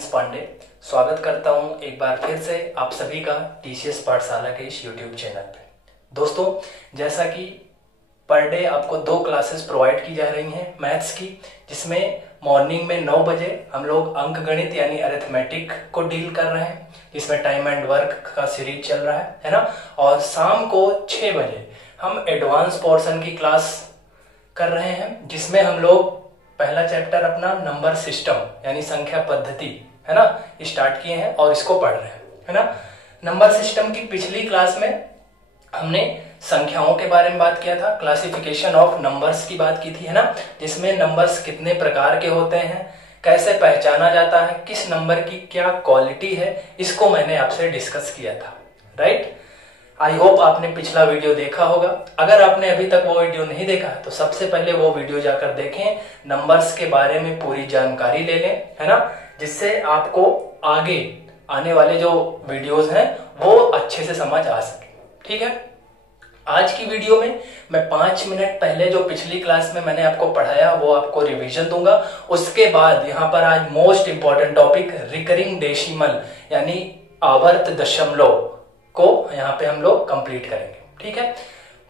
Prince Pandey स्वागत करता हूं एक बार फिर से आप सभी का टीसीएस पाठशाला के इस यूट्यूब चैनल पे। दोस्तों, जैसा कि पर डे आपको 2 क्लासेस प्रोवाइड की जा रही हैं मैथ्स की, जिसमें मॉर्निंग में 9 बजे हम लोग अंक गणित यानी अरिथमेटिक को डील कर रहे हैं, जिसमें टाइम एंड वर्क का सीरीज चल रहा है ना। और शाम को 6 बजे हम एडवांस पोर्शन की क्लास कर रहे हैं, जिसमें हम लोग पहला चैप्टर अपना नंबर सिस्टम यानी संख्या पद्धति है ना स्टार्ट किए हैं और इसको पढ़ रहे हैं, है ना। नंबर सिस्टम की पिछली क्लास में हमने संख्याओं के बारे में बात किया था, क्लासिफिकेशन ऑफ नंबर्स की बात की थी, है ना, जिसमें नंबर्स कितने प्रकार के होते हैं, कैसे पहचाना जाता है, किस नंबर की क्या क्वालिटी है, इसको मैंने आपसे डिस्कस किया था, राइट। आई होप आपने पिछला वीडियो देखा होगा। अगर आपने अभी तक वो वीडियो नहीं देखा तो सबसे पहले वो वीडियो जाकर देखें, नंबर्स के बारे में पूरी जानकारी ले लें, है ना, जिससे आपको आगे आने वाले जो वीडियोस हैं वो अच्छे से समझ आ सके, ठीक है। आज की वीडियो में मैं 5 मिनट पहले जो पिछली क्लास में मैंने आपको पढ़ाया वो आपको रिवीजन दूंगा। उसके बाद यहाँ पर आज most important topic recurring decimal यानी आवर्त दशमलव को यहाँ पे हम लोग कंप्लीट करेंगे, ठीक है।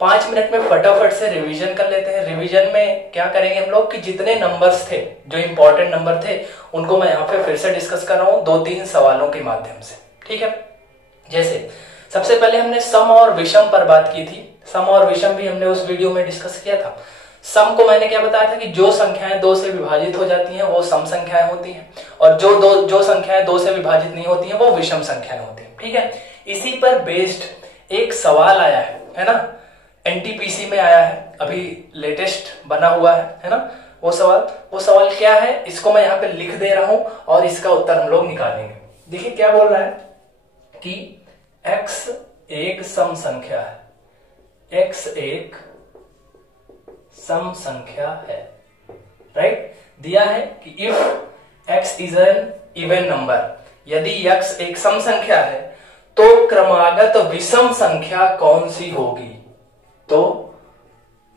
5 मिनट में फटाफट से रिवीजन कर लेते हैं। रिवीजन में क्या करेंगे हम लोग कि जितने नंबर्स थे, जो इंपॉर्टेंट नंबर थे, उनको मैं यहाँ पे फिर से डिस्कस कर रहा हूँ 2-3 सवालों के माध्यम से, ठीक है। जैसे सबसे पहले हमने सम और विषम पर बात की थी। सम और विषम भी हमने उस वीडियो में डिस्कस किया था। सम को मैंने क्या बताया था कि जो संख्याएं 2 से विभाजित हो जाती हैं वो सम संख्याएं होती हैं, और जो संख्याएं 2 से विभाजित नहीं होती हैं वो विषम संख्याएं होती हैं, ठीक है। इसी पर बेस्ड एक सवाल आया है ना, एनटीपीसी में आया है, अभी लेटेस्ट बना हुआ है ना। वो सवाल क्या है, इसको मैं यहाँ पे लिख दे रहा हूं और इसका उत्तर हम लोग निकालेंगे। देखिए क्या बोल रहा है कि x एक सम संख्या है, x एक सम संख्या है, राइट। दिया है कि if x is an even number, यदि x एक सम संख्या है तो क्रमागत विषम संख्या कौन सी होगी। तो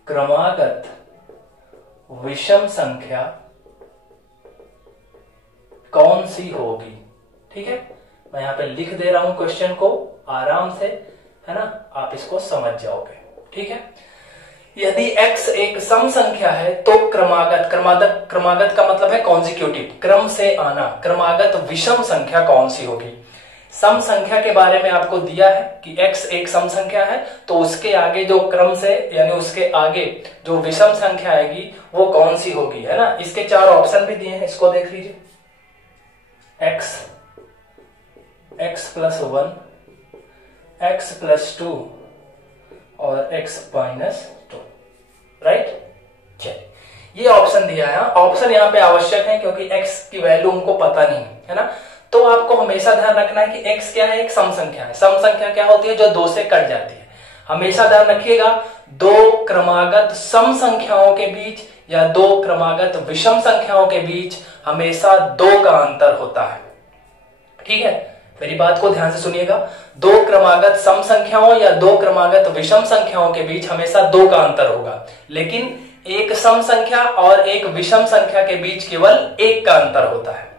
क्रमागत विषम संख्या कौन सी होगी, ठीक है। मैं यहां पे लिख दे रहा हूं क्वेश्चन को आराम से, है ना, आप इसको समझ जाओगे, ठीक है। यदि x एक सम संख्या है तो क्रमागत का मतलब है कॉन्जिक्यूटिव, क्रम से आना, क्रमागत विषम संख्या कौन सी होगी। सम संख्या के बारे में आपको दिया है कि x एक सम संख्या है तो उसके आगे जो क्रम से यानी उसके आगे जो विषम संख्या आएगी वो कौन सी होगी, है ना। इसके 4 ऑप्शन भी दिए हैं, इसको देख लीजिए। x+1, x+2 और x-2, राइट। चलिए, ये ऑप्शन दिया है। ऑप्शन यहाँ पे आवश्यक है क्योंकि x की वैल्यू उनको पता नहीं है ना। तो आपको हमेशा ध्यान रखना है कि x क्या है, एक सम संख्या है। सम संख्या क्या होती है, जो 2 से कट जाती है। हमेशा ध्यान रखिएगा, 2 क्रमागत सम संख्याओं के बीच या 2 क्रमागत विषम संख्याओं के बीच हमेशा 2 का अंतर होता है, ठीक है। मेरी बात को ध्यान से सुनिएगा, 2 क्रमागत सम संख्याओं या 2 क्रमागत विषम संख्याओं के बीच हमेशा 2 का अंतर होगा, लेकिन एक सम संख्या और एक विषम संख्या के बीच केवल 1 का अंतर होता है,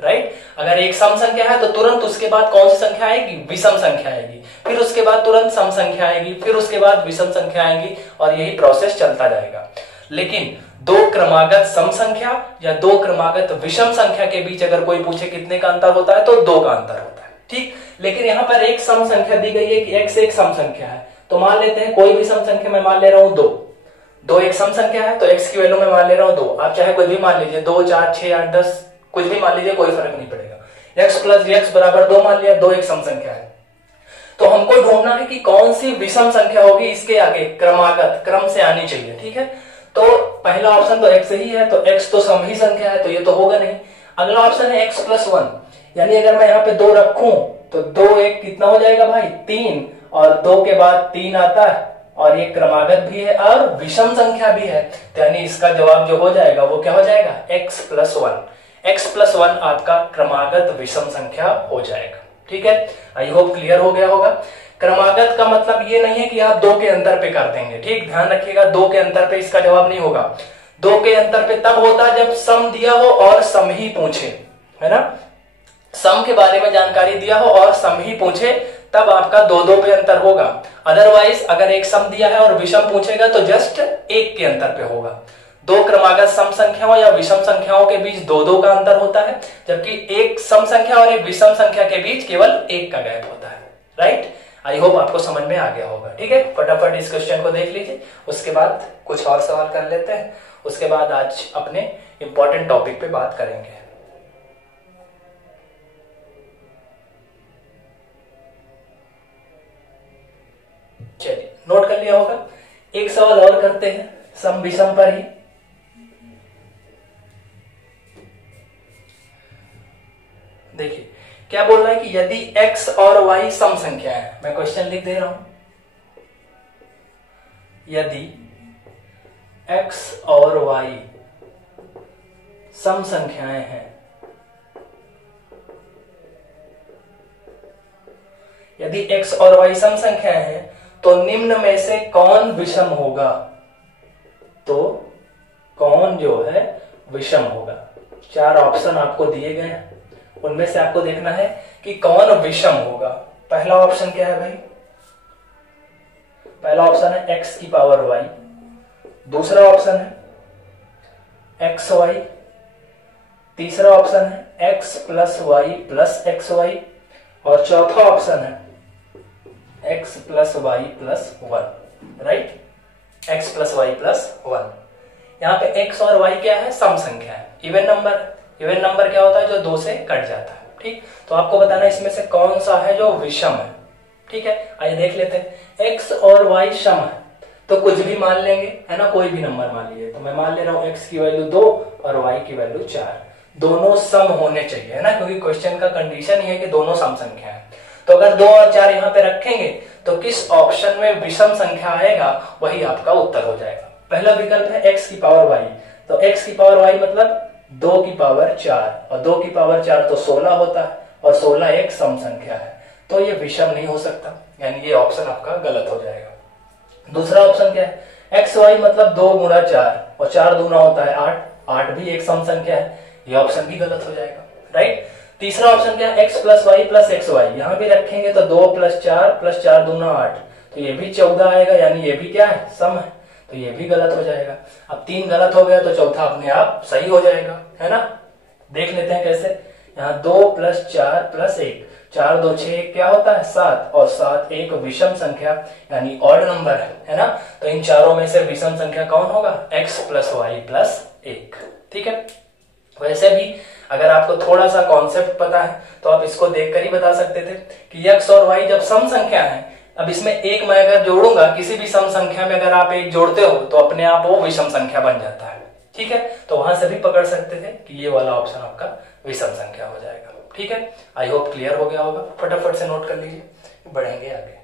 राइट। अगर एक सम संख्या है तो तुरंत उसके बाद कौन सी संख्या आएगी, विषम संख्या आएगी, फिर उसके बाद तुरंत सम संख्या आएगी, फिर उसके बाद विषम संख्या आएगी, और यही प्रोसेस चलता जाएगा। लेकिन 2 क्रमागत सम संख्या या 2 क्रमागत विषम संख्या के बीच अगर कोई पूछे कितने का अंतर होता है तो 2 का अंतर होता है, ठीक। लेकिन यहाँ पर एक सम संख्या दी गई है कि x एक सम संख्या है, तो मान लेते हैं कोई भी सम संख्या मैं मान ले रहा हूं 2 एक सम संख्या है तो x की वैल्यू मैं मान ले रहा हूं 2। आप चाहे कोई भी मान लीजिए, 2, 4, 6, 8, 10 कुछ भी मान लीजिए, कोई फर्क नहीं पड़ेगा। x+x = 2 मान लिया, 2 एक सम संख्या है। तो हमको ढूंढना है कि कौन सी विषम संख्या होगी, इसके आगे क्रमागत क्रम से आनी चाहिए, ठीक है। तो पहला ऑप्शन तो x ही है, तो x तो सम ही संख्या है, तो ये तो होगा नहीं। अगला ऑप्शन है x+1, यानी अगर मैं यहाँ पे 2 रखूं तो 2 एक कितना हो जाएगा भाई, 3, और 2 के बाद 3 आता है, और ये क्रमागत भी है और विषम संख्या भी है, तो यानी इसका जवाब जो हो जाएगा वो क्या हो जाएगा, x+1। x+1 आपका क्रमागत विषम संख्या हो जाएगा, ठीक है। आई होप क्लियर हो गया होगा। क्रमागत का मतलब ये नहीं है कि आप 2 के अंतर पे कर देंगे, ठीक, ध्यान रखिएगा, 2 के अंतर पे इसका जवाब नहीं होगा। 2 के अंतर पे तब होता है जब सम दिया हो और सम ही पूछे, है ना। सम के बारे में जानकारी दिया हो और सम ही पूछे तब आपका 2-2 पे अंतर होगा। अदरवाइज अगर एक सम दिया है और विषम पूछेगा तो जस्ट 1 के अंतर पे होगा। दो क्रमागत सम संख्याओं या विषम संख्याओं के बीच 2-2 का अंतर होता है, जबकि एक सम संख्या और एक विषम संख्या के बीच केवल 1 का गैप होता है। राइट, आई होप आपको समझ में आ गया होगा। ठीक है, फटाफट इस क्वेश्चन को देख लीजिए, उसके बाद कुछ और सवाल कर लेते हैं, उसके बाद आज अपने इंपॉर्टेंट टॉपिक पे बात करेंगे। चलिए, नोट कर लिया होगा। एक सवाल और करते हैं सम विषम पर ही। देखिए क्या बोल रहा है कि यदि x और y सम संख्या है, मैं क्वेश्चन लिख दे रहा हूं, यदि x और y सम संख्याएं हैं, यदि x और y सम संख्याएं हैं तो निम्न में से कौन विषम होगा, तो कौन जो है विषम होगा। 4 ऑप्शन आपको दिए गए हैं, उनमें से आपको देखना है कि कौन विषम होगा। पहला ऑप्शन क्या है भाई, पहला ऑप्शन है x की पावर y, दूसरा ऑप्शन है xy, तीसरा ऑप्शन है x plus Y plus X Y, और चौथा ऑप्शन है x plus Y plus 1। Right, x plus Y plus 1। यहाँ पे x और y क्या है, सम संख्या है, इवन नंबर। इवन नंबर क्या होता है, जो 2 से कट जाता है। ठीक, तो आपको बताना है इसमें से कौन सा है जो विषम है। ठीक है, आइए देख लेते हैं। x और y सम है तो कुछ भी मान लेंगे, है ना, कोई भी नंबर मान लीजिए। तो मैं मान ले रहा हूं x की वैल्यू 2 और y की वैल्यू 4, दोनों सम होने चाहिए, है ना, क्योंकि क्वेश्चन का कंडीशन ही है कि दोनों सम संख्या है। तो अगर 2 और 4 यहाँ पे रखेंगे तो किस ऑप्शन में विषम संख्या आएगा वही आपका उत्तर हो जाएगा। पहला विकल्प है x की पावर y, तो x की पावर y मतलब 2 की पावर 4, और 2 की पावर 4 तो 16 होता है, और 16 एक सम संख्या है, तो ये विषम नहीं हो सकता, यानी ये ऑप्शन आपका गलत हो जाएगा। दूसरा ऑप्शन क्या है, एक्स वाई मतलब 2 गुणा 4, और 4 दूना होता है 8, 8 भी एक सम संख्या है, ये ऑप्शन भी गलत हो जाएगा। राइट, तीसरा ऑप्शन क्या है, X plus Y plus X Y, यहाँ भी रखेंगे तो 2 प्लस 4 दूना 8, तो ये भी 14 आएगा, यानी ये भी क्या है, सम है, तो ये भी गलत हो जाएगा। अब 3 गलत हो गया तो चौथा अपने आप सही हो जाएगा, है ना। देख लेते हैं कैसे। यहाँ 2 प्लस 4 प्लस 1, 4 2 6 क्या होता है 7, और 7 एक विषम संख्या यानी ऑड नंबर है ना। तो इन चारों में से विषम संख्या कौन होगा, x प्लस वाई प्लस 1। ठीक है, वैसे भी अगर आपको थोड़ा सा कॉन्सेप्ट पता है तो आप इसको देखकर ही बता सकते थे कि x और y जब सम संख्या है, अब इसमें एक मैं अगर जोड़ूंगा, किसी भी सम संख्या में अगर आप एक जोड़ते हो तो अपने आप वो विषम संख्या बन जाता है। ठीक है, तो वहां से भी पकड़ सकते थे कि ये वाला ऑप्शन आपका विषम संख्या हो जाएगा। ठीक है, आई होप क्लियर हो गया होगा। फटाफट से नोट कर लीजिए, बढ़ेंगे आगे।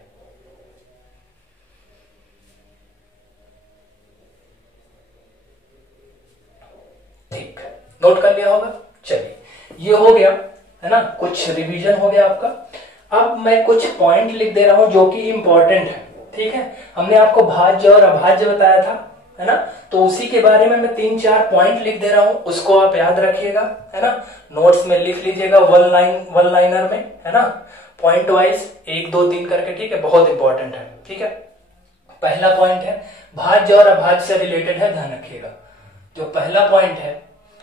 ठीक, नोट कर लिया होगा। चलिए, ये हो गया, है ना, कुछ रिवीजन हो गया आपका। अब मैं कुछ पॉइंट लिख दे रहा हूं जो कि इंपॉर्टेंट है। ठीक है, हमने आपको भाज्य और अभाज्य बताया था, है ना, तो उसी के बारे में मैं 3-4 पॉइंट लिख दे रहा हूं, उसको आप याद रखिएगा, है ना, नोट्स में लिख लीजिएगा, वन लाइनर में, है ना, पॉइंट वाइज 1 2 3 करके। ठीक है, बहुत इंपॉर्टेंट है। ठीक है, पहला पॉइंट है भाज्य और अभाज्य से रिलेटेड है, ध्यान रखिएगा। जो पहला पॉइंट है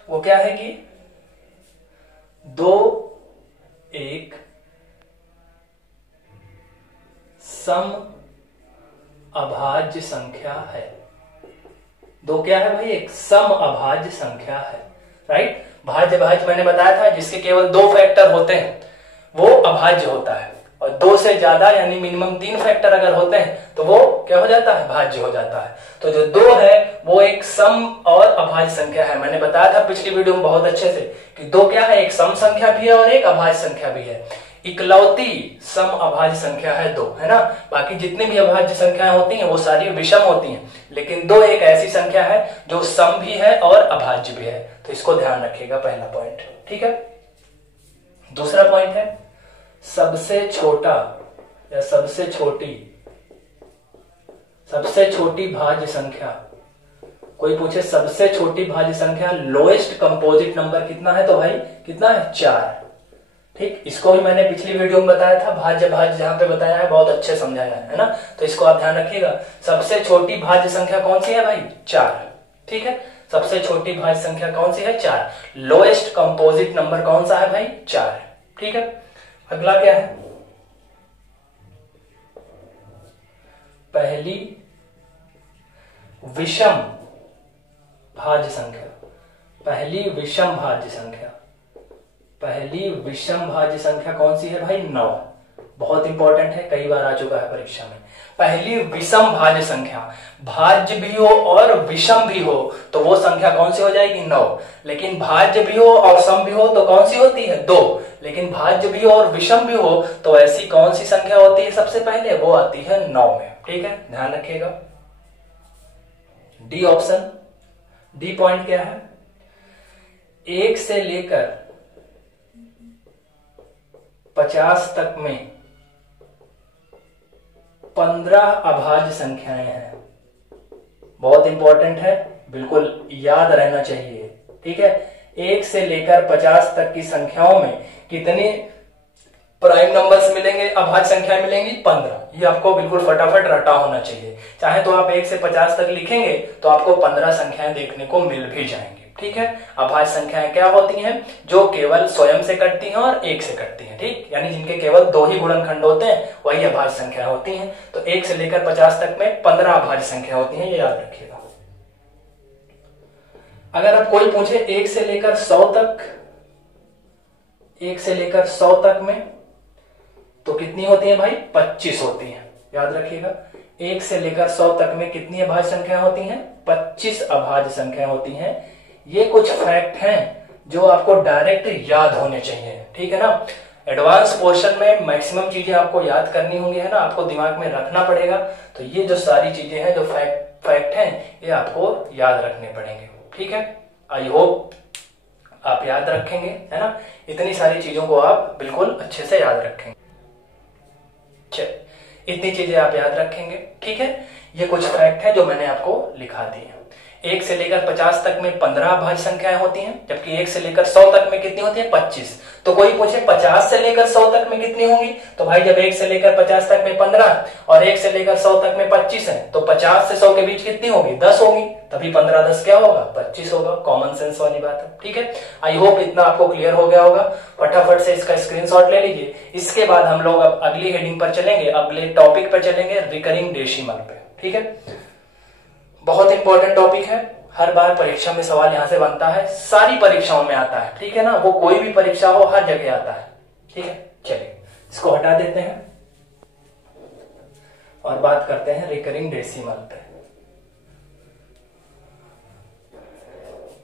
वो क्या है कि 2 एक सम अभाज्य संख्या है। 2 क्या है भाई, एक सम अभाज्य संख्या है। राइट, भाज्य भाज्य मैंने बताया था, जिसके केवल 2 फैक्टर होते हैं वो अभाज्य होता है, और 2 से ज्यादा यानी मिनिमम 3 फैक्टर अगर होते हैं तो वो क्या हो जाता है, भाज्य हो जाता है। तो जो 2 है वो एक सम और अभाज्य संख्या है। मैंने बताया था पिछली वीडियो में बहुत अच्छे से कि 2 क्या है, एक सम संख्या भी है और एक अभाज्य संख्या भी है। इकलौती सम अभाज्य संख्या है 2, है ना। बाकी जितनी भी अभाज्य संख्याएं होती हैं वो सारी विषम होती हैं, लेकिन 2 एक ऐसी संख्या है जो सम भी है और अभाज्य भी है। तो इसको ध्यान रखिएगा, पहला पॉइंट। ठीक है, दूसरा पॉइंट है सबसे छोटा या सबसे छोटी भाज्य संख्या। कोई पूछे सबसे छोटी भाज्य संख्या, लोएस्ट कंपोजिट नंबर कितना है, तो भाई कितना है, 4। ठीक, इसको भी मैंने पिछली वीडियो में बताया था, भाज्य भाज्य जहां पे बताया है बहुत अच्छे समझाया है ना, तो इसको आप ध्यान रखिएगा। सबसे छोटी भाज्य संख्या कौन सी है भाई? 4। ठीक है, सबसे छोटी भाज्य संख्या कौन सी है? 4। लोएस्ट कंपोजिट नंबर कौन सा है भाई? 4। ठीक है, अगला क्या है? पहली विषम भाज्य संख्या। पहली विषम भाज्य संख्या, पहली विषम भाज्य संख्या कौन सी है भाई? 9। बहुत इंपॉर्टेंट है, कई बार आ चुका है परीक्षा में। पहली विषम भाज्य संख्या, भाज्य भी हो और विषम भी हो तो वो संख्या कौन सी हो जाएगी? 9। लेकिन भाज्य भी हो और सम भी हो तो कौन सी होती है? 2। लेकिन भाज्य भी हो और विषम भी हो तो ऐसी कौन सी संख्या होती है सबसे पहले? वो आती है 9 में। ठीक है, ध्यान रखिएगा। डी ऑप्शन, डी पॉइंट क्या है? 1 से लेकर 50 तक में 15 अभाज्य संख्याएं हैं। बहुत इंपॉर्टेंट है, बिल्कुल याद रहना चाहिए। ठीक है, 1 से लेकर 50 तक की संख्याओं में कितने प्राइम नंबर्स मिलेंगे, अभाज्य संख्याएं मिलेंगी? 15। ये आपको बिल्कुल फटाफट रटा होना चाहिए। चाहे तो आप 1 से 50 तक लिखेंगे तो आपको 15 संख्याएं देखने को मिल भी जाएंगी। ठीक है, अभाज्य संख्याएं क्या होती हैं? जो केवल स्वयं से कटती हैं और 1 से कटती हैं। ठीक, यानी जिनके केवल 2 ही गुणनखंड होते हैं वही अभाज्य संख्या होती हैं। तो 1 से लेकर 50 तक में 15 अभाज्य संख्या होती हैं, ये याद रखिएगा। अगर आप कोई पूछे 1 से लेकर 100 तक, 1 से लेकर 100 तक में तो कितनी होती है भाई? 25 होती हैं। याद रखिएगा, 1 से लेकर 100 तक में कितनी अभाज्य संख्या होती हैं? 25 अभाज्य संख्या होती हैं। ये कुछ फैक्ट हैं जो आपको डायरेक्ट याद होने चाहिए। ठीक है ना, एडवांस पोर्शन में मैक्सिमम चीजें आपको याद करनी होंगी, है ना, आपको दिमाग में रखना पड़ेगा। तो ये जो सारी चीजें हैं, जो फैक्ट हैं, ये आपको याद रखने पड़ेंगे। ठीक है, आई होप आप याद रखेंगे, है ना, इतनी सारी चीजों को आप बिल्कुल अच्छे से याद रखेंगे। चलिए, इतनी चीजें आप याद रखेंगे। ठीक है, ये कुछ फैक्ट है जो मैंने आपको लिखा दी है। 1 से लेकर 50 तक में 15 अभाज्य संख्याएं होती हैं, जबकि 1 से लेकर 100 तक में कितनी होती है? 25। तो कोई पूछे 50 से लेकर 100 तक में कितनी होंगी? तो भाई जब 1 से लेकर 50 तक में 15 और 1 से लेकर 100 तक में 25 है तो 50 से 100 के बीच कितनी होगी? 10 होगी। तभी 15 10 क्या होगा? 25 होगा। कॉमन सेंस वाली बात है। ठीक है, आई होप इतना आपको क्लियर हो गया होगा। फटाफट से इसका स्क्रीनशॉट ले लीजिए। इसके बाद हम लोग अब अगली हेडिंग पर चलेंगे, अगले टॉपिक पर चलेंगे, रिकरिंग डेसिमल पे। ठीक है, बहुत इंपॉर्टेंट टॉपिक है, हर बार परीक्षा में सवाल यहां से बनता है, सारी परीक्षाओं में आता है। ठीक है ना, वो कोई भी परीक्षा हो हर जगह आता है। ठीक है, चलिए इसको हटा देते हैं और बात करते हैं रिकरिंग डेसिमल पे।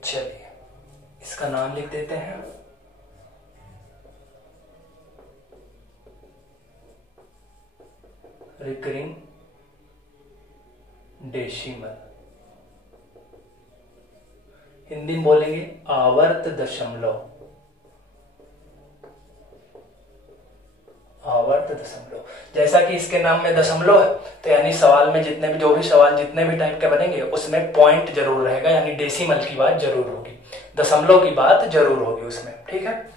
चलिए इसका नाम लिख देते हैं, रिकरिंग डेसिमल। हिंदी में बोलेंगे आवर्त दशमलव। आवर्त दशमलव, जैसा कि इसके नाम में दशमलव है तो यानी सवाल में जितने भी, जो भी सवाल जितने भी टाइप के बनेंगे उसमें पॉइंट जरूर रहेगा, यानी डेसिमल की बात जरूर होगी, दशमलव की बात जरूर होगी उसमें। ठीक है,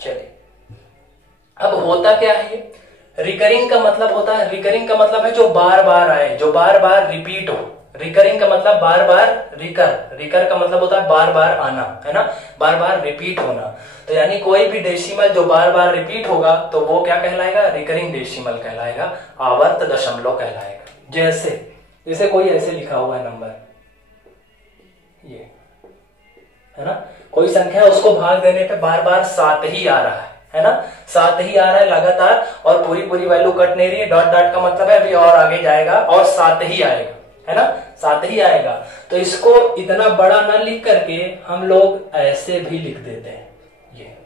चलिए अब होता क्या है ये? रिकरिंग का मतलब होता है, रिकरिंग का मतलब है जो बार बार आए, जो बार बार रिपीट हो। रिकरिंग का मतलब बार बार, रिकर का मतलब होता है बार बार आना, है ना, बार बार रिपीट होना। तो यानी कोई भी डेसिमल जो बार बार रिपीट होगा तो वो क्या कहलाएगा? रिकरिंग डेसिमल कहलाएगा, आवर्त दशमलव कहलाएगा। जैसे कोई ऐसे लिखा हुआ है नंबर, ये है ना, कोई संख्या उसको भाग देने पे बार बार 7 ही आ रहा है ना, 7 ही आ रहा है लगातार, और पूरी वैल्यू कट नहीं रही है। डॉट डॉट का मतलब है अभी और आगे जाएगा और 7 ही आएगा, है ना, 7 ही आएगा। तो इसको इतना बड़ा ना लिख करके हम लोग ऐसे भी लिख देते हैं, ये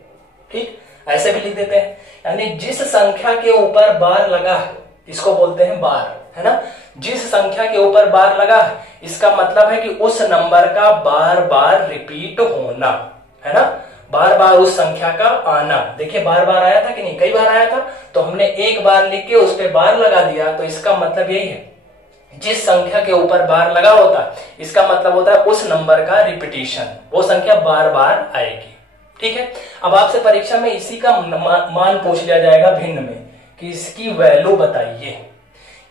ठीक, ऐसे भी लिख देते हैं। यानी जिस संख्या के ऊपर बार लगा है इसको बोलते हैं बार, है ना, जिस संख्या के ऊपर बार लगा है इसका मतलब है कि उस नंबर का बार बार रिपीट होना, है ना, बार बार उस संख्या का आना। देखिए बार बार आया था कि नहीं? कई बार आया था, तो हमने एक बार लिख के उस पर बार लगा दिया, तो इसका मतलब यही है, जिस संख्या के ऊपर बार लगा होता है इसका मतलब होता है उस नंबर का रिपीटिशन, वो संख्या बार बार आएगी। ठीक है। अब आपसे परीक्षा में इसी का मान पूछ लिया जाएगा भिन्न में कि इसकी वैल्यू बताइए।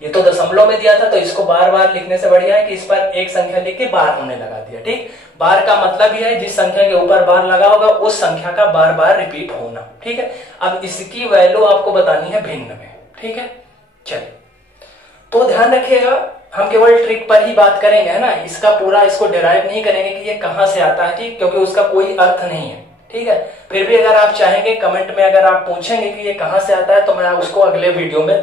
ये तो दशमलव में दिया था तो इसको बार बार लिखने से बढ़िया है कि इस पर एक संख्या लिख के बार हमने लगा दिया। ठीक, बार का मतलब यह है जिस संख्या के ऊपर बार लगा होगा उस संख्या का बार बार रिपीट होना। ठीक है, अब इसकी वैल्यू आपको बतानी है भिन्न में। ठीक है, चलिए तो ध्यान रखिएगा हम केवल ट्रिक पर ही बात करेंगे, है ना। इसका पूरा इसको डिराइव नहीं करेंगे कि ये कहां से आता है, ठीक, क्योंकि उसका कोई अर्थ नहीं है। ठीक है, फिर भी अगर आप चाहेंगे कमेंट में अगर आप पूछेंगे कि ये कहां से आता है तो मैं उसको अगले वीडियो में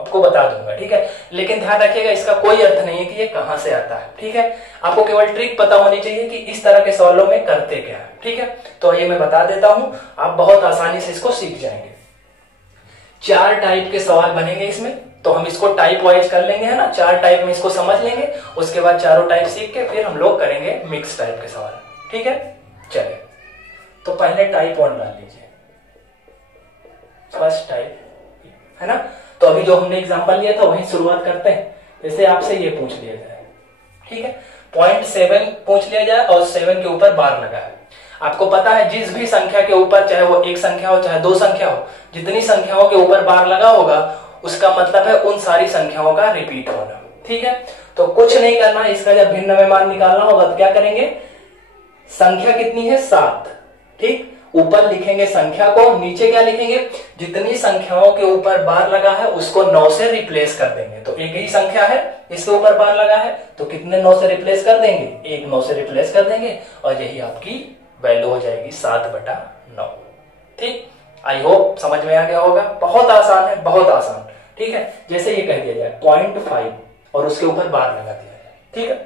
आपको बता दूंगा। ठीक है, लेकिन ध्यान रखिएगा इसका कोई अर्थ नहीं है कि ये कहां से आता है। ठीक है, आपको केवल ट्रिक पता होनी चाहिए कि इस तरह के सवालों में करते क्या है। ठीक है, तो ये मैं बता देता हूं, आप बहुत आसानी से इसको सीख जाएंगे। 4 टाइप के सवाल बनेंगे इसमें, तो हम इसको टाइप वाइज कर लेंगे, है ना। 4 टाइप में इसको समझ लेंगे, उसके बाद चारों टाइप सीख के फिर हम लोग करेंगे मिक्स टाइप के सवाल। ठीक है, चलिए तो पहले टाइप 1 डाल लीजिए, फर्स्ट टाइप, है ना। तो अभी जो हमने एग्जांपल लिया था वहीं शुरुआत करते हैं। जैसे आपसे ये पूछ लिया जाए, ठीक है, 0.7 पूछ लिया जाए और 7 के ऊपर बार लगा है। आपको पता है जिस भी संख्या के ऊपर, चाहे वो एक संख्या हो चाहे 2 संख्या हो, जितनी संख्याओं के ऊपर बार लगा होगा उसका मतलब है उन सारी संख्याओं का रिपीट होना। ठीक है, तो कुछ नहीं करना, इसका जब भिन्न में मान निकालना होगा तो क्या करेंगे, संख्या कितनी है 7, ठीक, ऊपर लिखेंगे संख्या को, नीचे क्या लिखेंगे, जितनी संख्याओं के ऊपर बार लगा है उसको 9 से रिप्लेस कर देंगे। तो एक ही संख्या है इसके ऊपर बार लगा है तो कितने 9 से रिप्लेस कर देंगे, एक 9 से रिप्लेस कर देंगे और यही आपकी वैल्यू हो जाएगी 7/9। ठीक, आई होप समझ में आ गया होगा। बहुत आसान है, बहुत आसान। ठीक है, जैसे ये कह दिया जाए 0.5 और उसके ऊपर बार लगा दिया जाए। ठीक है,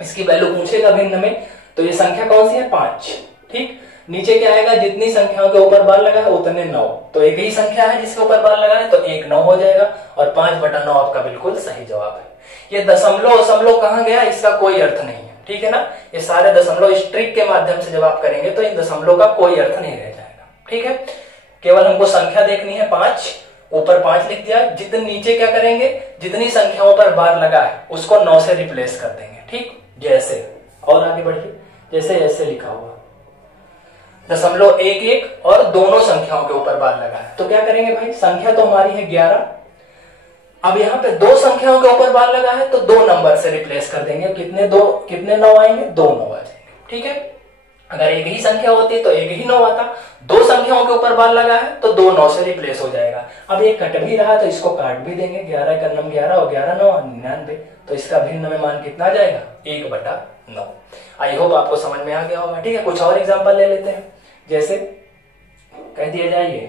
इसकी वैल्यू पूछेगा भिन्न में, तो ये संख्या कौन सी है 5। ठीक, नीचे क्या आएगा, जितनी संख्याओं के ऊपर बार लगा है उतने 9, तो एक ही संख्या है जिसके ऊपर बार लगा है तो 1 9 हो जाएगा और 5/9 आपका बिल्कुल सही जवाब है। ये दशमलव कहां गया, इसका कोई अर्थ नहीं है। ठीक है ना, ये सारे दशमलव इस ट्रिक के माध्यम से जब आप करेंगे तो इन दशमलव का कोई अर्थ नहीं रह जाएगा। ठीक है, केवल हमको संख्या देखनी है 5, ऊपर 5 लिख दिया, जितने नीचे क्या करेंगे, जितनी संख्याओं पर बार लगा है उसको 9 से रिप्लेस कर देंगे। ठीक, जैसे, और आगे बढ़िए, जैसे ऐसे लिखा हुआ 0.11 और दोनों संख्याओं के ऊपर बार लगा है, तो क्या करेंगे भाई, संख्या तो हमारी है 11, अब यहाँ पे 2 संख्याओं के ऊपर बार लगा है तो 2 नंबर से रिप्लेस कर देंगे। कितने 9 आएंगे, 2 9 आ जाएंगे। ठीक है, अगर एक ही संख्या होती तो एक ही 9 आता, 2 संख्याओं के ऊपर बार लगा है तो 2 9 से रिप्लेस हो जाएगा। अब ये कट भी रहा तो इसको काट भी देंगे, 11 का 11 और 11 9 99, तो इसका भिन्न में मान कितना जाएगा, 1/9। आई होप आपको समझ में आ गया होगा। ठीक है, कुछ और एग्जांपल ले लेते हैं। जैसे कह दिया जाए ये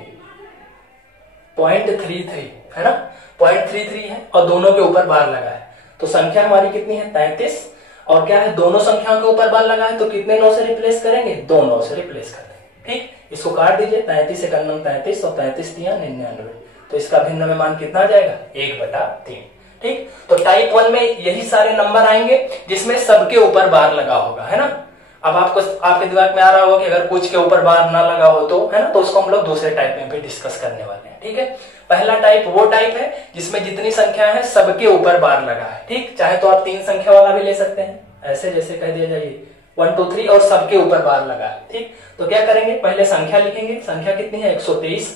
0.33 है ना, 0.33 है और दोनों के ऊपर बार लगा है, तो संख्या हमारी कितनी है 33, और क्या है, दोनों संख्याओं के ऊपर बार लगा है तो कितने 9 से रिप्लेस करेंगे, 2 9 से रिप्लेस कर देंगे। ठीक, इसको काट दीजिए, 33 1 33 और 33 3 99, तो इसका भिन्न में मान कितना जाएगा, 1/3। ठीक, तो टाइप 1 में यही सारे नंबर आएंगे जिसमें सबके ऊपर बार लगा होगा, है ना। अब आपको आपके दिमाग में आ रहा होगा कि अगर कुछ के ऊपर बार ना लगा हो तो, है ना, तो उसको हम लोग दूसरे टाइप में भी डिस्कस करने वाले हैं। ठीक है, पहला टाइप वो टाइप है जिसमें जितनी संख्या है सबके ऊपर बार लगा है। ठीक, चाहे तो आप 3 संख्या वाला भी ले सकते हैं, ऐसे जैसे कह दिया जाए 1 2 3 और सबके ऊपर बार लगा है। ठीक, तो क्या करेंगे, पहले संख्या लिखेंगे, संख्या कितनी है 123,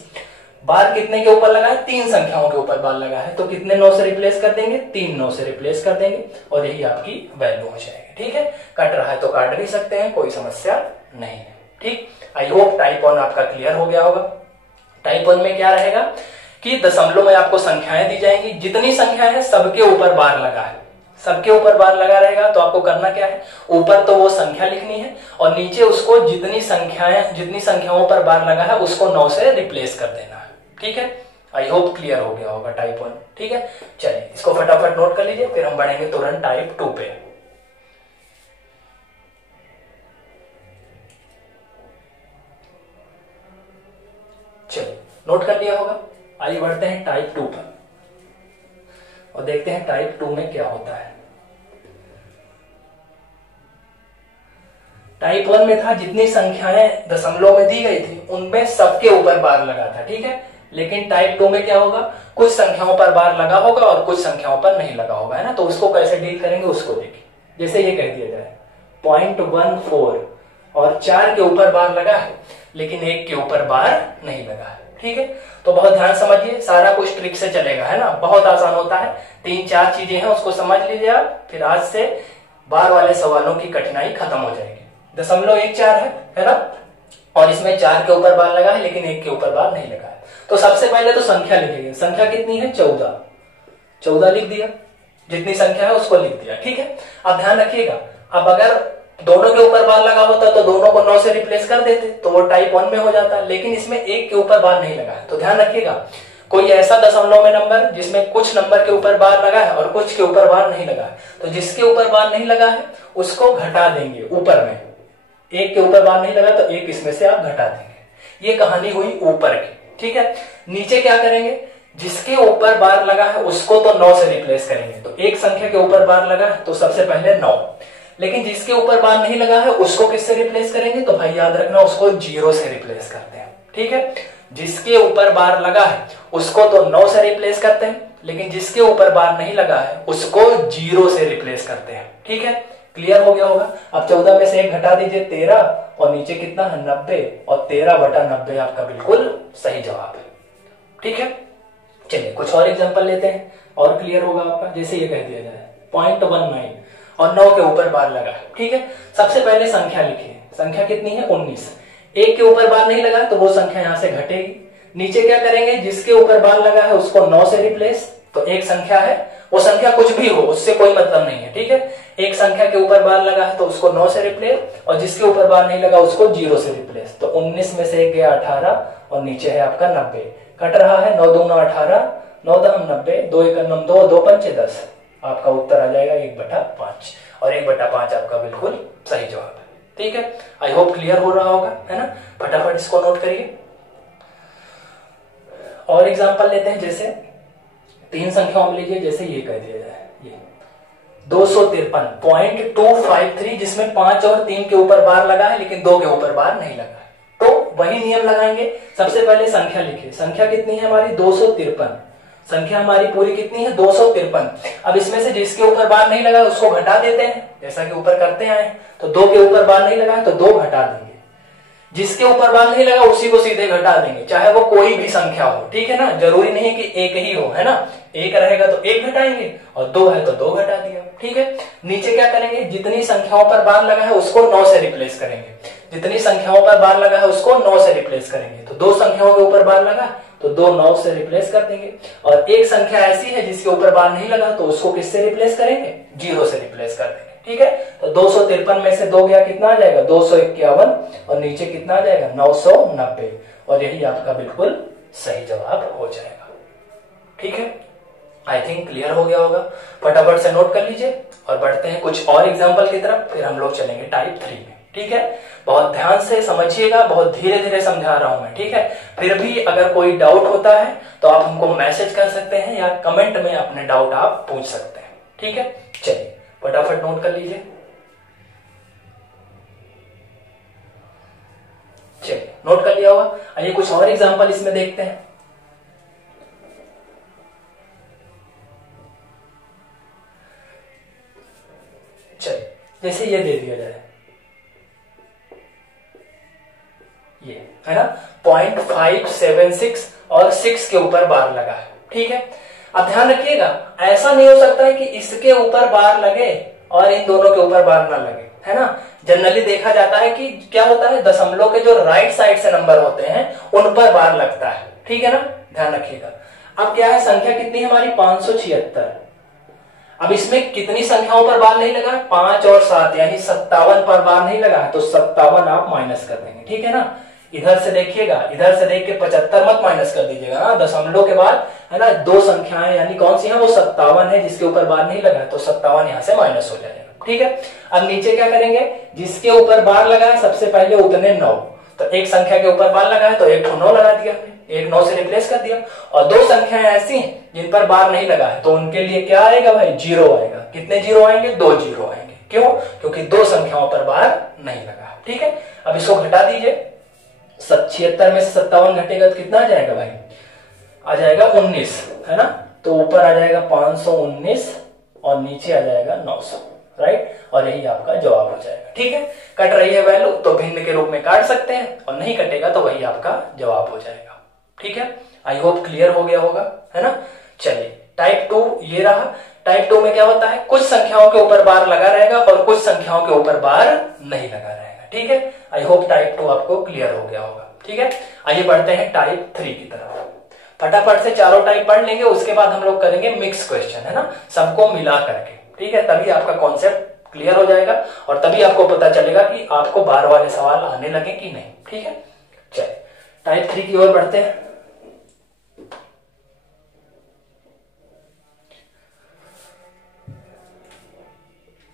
बार कितने के ऊपर लगा है, 3 संख्याओं के ऊपर बार लगा है, तो कितने 9 से रिप्लेस कर देंगे, 3 9 से रिप्लेस कर देंगे और यही आपकी वैल्यू हो जाएगी। ठीक है, कट रहा है तो काट भी सकते हैं, कोई समस्या नहीं है। ठीक, आई होप टाइप 1 आपका क्लियर हो गया होगा। टाइप 1 में क्या रहेगा कि दशमलव में आपको संख्याएं दी जाएंगी, जितनी संख्या है सबके ऊपर बार लगा है, सबके ऊपर बार लगा रहेगा तो आपको करना क्या है, ऊपर तो वो संख्या लिखनी है और नीचे उसको जितनी संख्याओं पर बार लगा है उसको 9 से रिप्लेस कर देना है। ठीक है, आई होप क्लियर हो गया होगा टाइप 1। ठीक है, चलिए इसको फटाफट नोट कर लीजिए, फिर हम बढ़ेंगे तुरंत टाइप 2 पे। चलिए नोट कर लिया होगा, आइए बढ़ते हैं टाइप 2 पर और देखते हैं टाइप 2 में क्या होता है। टाइप 1 में था जितनी संख्याएं दशमलव में दी गई थी उनमें सबके ऊपर बार लगा था। ठीक है, लेकिन टाइप 2 में क्या होगा, कुछ संख्याओं पर बार लगा होगा और कुछ संख्याओं पर नहीं लगा होगा, है ना। तो उसको कैसे डील करेंगे उसको देखिए। जैसे ये कह दिया जाए 0.14 और 4 के ऊपर बार लगा है लेकिन एक के ऊपर बार नहीं लगा है। ठीक है, तो बहुत ध्यान समझिए, सारा कुछ ट्रिक से चलेगा, है ना, बहुत आसान होता है। 3-4 चीजें हैं, उसको समझ लीजिए आप, फिर आज से बार वाले सवालों की कठिनाई खत्म हो जाएगी। 0.14 है ना, और इसमें 4 के ऊपर बार लगा है लेकिन 1 के ऊपर बार नहीं लगा है। तो सबसे पहले तो संख्या लिखेंगे। संख्या कितनी है? 14 लिख दिया, जितनी संख्या है उसको लिख दिया। ठीक है, अब ध्यान रखिएगा, अब अगर दोनों के ऊपर बार लगा होता तो दोनों को 9 से रिप्लेस कर देते तो वो टाइप 1 में हो जाता, लेकिन इसमें 1 के ऊपर बार नहीं लगा है। तो ध्यान रखिएगा, कोई ऐसा दशमलव में नंबर जिसमें कुछ नंबर के ऊपर बार लगा है और कुछ के ऊपर बार नहीं लगा है, तो जिसके ऊपर बार नहीं लगा है उसको घटा देंगे ऊपर में। 1 के ऊपर बार नहीं लगा तो 1 इसमें से आप घटा देंगे। ये कहानी हुई ऊपर की। ठीक है, नीचे क्या करेंगे? जिसके ऊपर बार लगा है उसको तो 9 से रिप्लेस करेंगे। तो एक संख्या के ऊपर बार लगा है तो सबसे पहले 9, लेकिन जिसके ऊपर बार नहीं लगा है उसको किससे रिप्लेस करेंगे? तो भाई याद रखना, उसको 0 से रिप्लेस करते हैं। ठीक है, जिसके ऊपर बार लगा है उसको तो 9 से रिप्लेस करते हैं, लेकिन जिसके ऊपर बार नहीं लगा है उसको 0 से रिप्लेस करते हैं। ठीक है, क्लियर हो गया होगा। अब 14 में से 1 घटा दीजिए, 13, और नीचे कितना है? 90, और 13/90 आपका बिल्कुल सही जवाब है। ठीक है, चलिए कुछ और एग्जांपल लेते हैं और क्लियर होगा आपका। जैसे ये कह दिया जाए 0.19 और 9 के ऊपर बार लगा। ठीक है, सबसे पहले संख्या लिखिए। संख्या कितनी है? 19। 1 के ऊपर बार नहीं लगा तो वो संख्या यहां से घटेगी। नीचे क्या करेंगे? जिसके ऊपर बार लगा है उसको 9 से रिप्लेस। तो एक संख्या है, वो संख्या कुछ भी हो उससे कोई मतलब नहीं है। ठीक है, एक संख्या के ऊपर बार लगा है तो उसको 9 से रिप्लेस, और जिसके ऊपर बार नहीं लगा उसको 0 से रिप्लेस। तो 19 में से 1 गया 18, और नीचे है आपका 90। कट रहा है 9 दूना 18, 9 दम 90, 2 1 2, 2 5 10। आपका उत्तर आ जाएगा 1/5, और 1/5 आपका बिल्कुल सही जवाब है। ठीक है, आई होप क्लियर हो रहा होगा, है ना। फटाफट इसको नोट करिए। और एग्जांपल लेते हैं, जैसे 3 संख्याओं में लीजिए, जैसे ये कह दिया जाए, ये 253.253, जिसमें 5 और 3 के ऊपर बार लगा है लेकिन 2 के ऊपर बार नहीं लगा है। तो वही नियम लगाएंगे। सबसे पहले संख्या लिखिए। संख्या कितनी है हमारी? 253। संख्या हमारी पूरी कितनी है? 253। अब इसमें से जिसके ऊपर बार नहीं लगा उसको घटा देते हैं, जैसा कि ऊपर करते आए। तो 2 के ऊपर बार नहीं लगा तो 2 घटा देंगे, जिसके ऊपर बार नहीं लगा उसी को सीधे घटा देंगे, चाहे वो कोई भी संख्या हो। ठीक है ना, जरूरी नहीं कि एक ही हो, है ना। 1 रहेगा तो 1 घटाएंगे, और 2 है तो 2 घटा दिया। ठीक है, नीचे क्या करेंगे? जितनी संख्याओं पर बार लगा है उसको 9 से रिप्लेस करेंगे। जितनी संख्याओं पर बार लगा है उसको 9 से रिप्लेस करेंगे। तो 2 संख्याओं के ऊपर बार लगा तो 2 9 से रिप्लेस कर देंगे, और एक संख्या ऐसी है जिसके ऊपर बार नहीं लगा तो उसको किससे रिप्लेस करेंगे? 0 से रिप्लेस कर देंगे। ठीक है, तो 253 में से 2 गया, कितना आ जाएगा? 251, और नीचे कितना आ जाएगा? 990, और यही आपका बिल्कुल सही जवाब हो जाएगा। ठीक है, आई थिंक क्लियर हो गया होगा। फटाफट से नोट कर लीजिए और बढ़ते हैं कुछ और एग्जाम्पल की तरफ, फिर हम लोग चलेंगे टाइप 3 में। ठीक है, बहुत ध्यान से समझिएगा, बहुत धीरे धीरे समझा रहा हूं मैं। ठीक है, फिर भी अगर कोई डाउट होता है तो आप हमको मैसेज कर सकते हैं या कमेंट में अपने डाउट आप पूछ सकते हैं। ठीक है, चलिए फटाफट नोट कर लीजिए। चलिए नोट कर लिया होगा। आइए कुछ और एग्जांपल इसमें देखते हैं। चलिए, जैसे ये दे दिया जाए, ये है ना 0.576 और 6 के ऊपर बार लगा है। ठीक है, अब ध्यान रखिएगा, ऐसा नहीं हो सकता है कि इसके ऊपर बार लगे और इन दोनों के ऊपर बार ना लगे, है ना। जनरली देखा जाता है कि क्या होता है, दशमलव के जो राइट साइड से नंबर होते हैं उन पर बार लगता है। ठीक है ना, ध्यान रखिएगा। अब क्या है, संख्या कितनी है हमारी? 576। अब इसमें कितनी संख्याओं पर बार नहीं लगा? 5 और 7, यानी 57 पर बार नहीं लगा, तो 57 आप माइनस कर देंगे। ठीक है ना, इधर से देखिएगा, इधर से देख के 75 मत माइनस कर दीजिएगा ना, दशमलव के बाद, है ना, 2 संख्याएं, यानी कौन सी है? वो 57 है, जिसके ऊपर बार नहीं लगा, तो 57 यहां से माइनस हो जाएगा। ठीक है, अब नीचे क्या करेंगे? जिसके ऊपर बार लगा है सबसे पहले उतने 9, तो एक संख्या के ऊपर बार लगा है तो 1 9 लगा दिया, 1 9 से रिप्लेस कर दिया। और 2 संख्याएं ऐसी हैं जिन पर बार नहीं लगा है, तो उनके लिए क्या आएगा भाई? 0 आएगा। कितने 0 आएंगे? 2 0 आएंगे। क्यों? क्योंकि 2 संख्याओं पर बार नहीं लगा। ठीक है, अब इसको घटा दीजिए। 76 में से 57 घटेगा तो कितना आ जाएगा भाई? आ जाएगा 19, है ना। तो ऊपर आ जाएगा 519 और नीचे आ जाएगा 900। राइट, और यही आपका जवाब हो जाएगा। ठीक है, कट रही है वैल्यू तो भिन्न के रूप में काट सकते हैं, और नहीं कटेगा तो वही आपका जवाब हो जाएगा। ठीक है, आई होप क्लियर हो गया होगा, है ना। चलिए टाइप 2 ये रहा। टाइप 2 में क्या होता है, कुछ संख्याओं के ऊपर बार लगा रहेगा और कुछ संख्याओं के ऊपर बार नहीं लगा रहेगा। ठीक है, आई होप टाइप 2 आपको क्लियर हो गया होगा। ठीक है, आइए बढ़ते हैं टाइप 3 की तरफ। फटाफट से चारों टाइप पढ़ लेंगे, उसके बाद हम लोग करेंगे मिक्स क्वेश्चन, है ना, सबको मिला करके। ठीक है, तभी आपका कॉन्सेप्ट क्लियर हो जाएगा और तभी आपको पता चलेगा कि आपको बार वाले सवाल आने लगे कि नहीं। ठीक है, चलिए टाइप 3 की ओर बढ़ते हैं।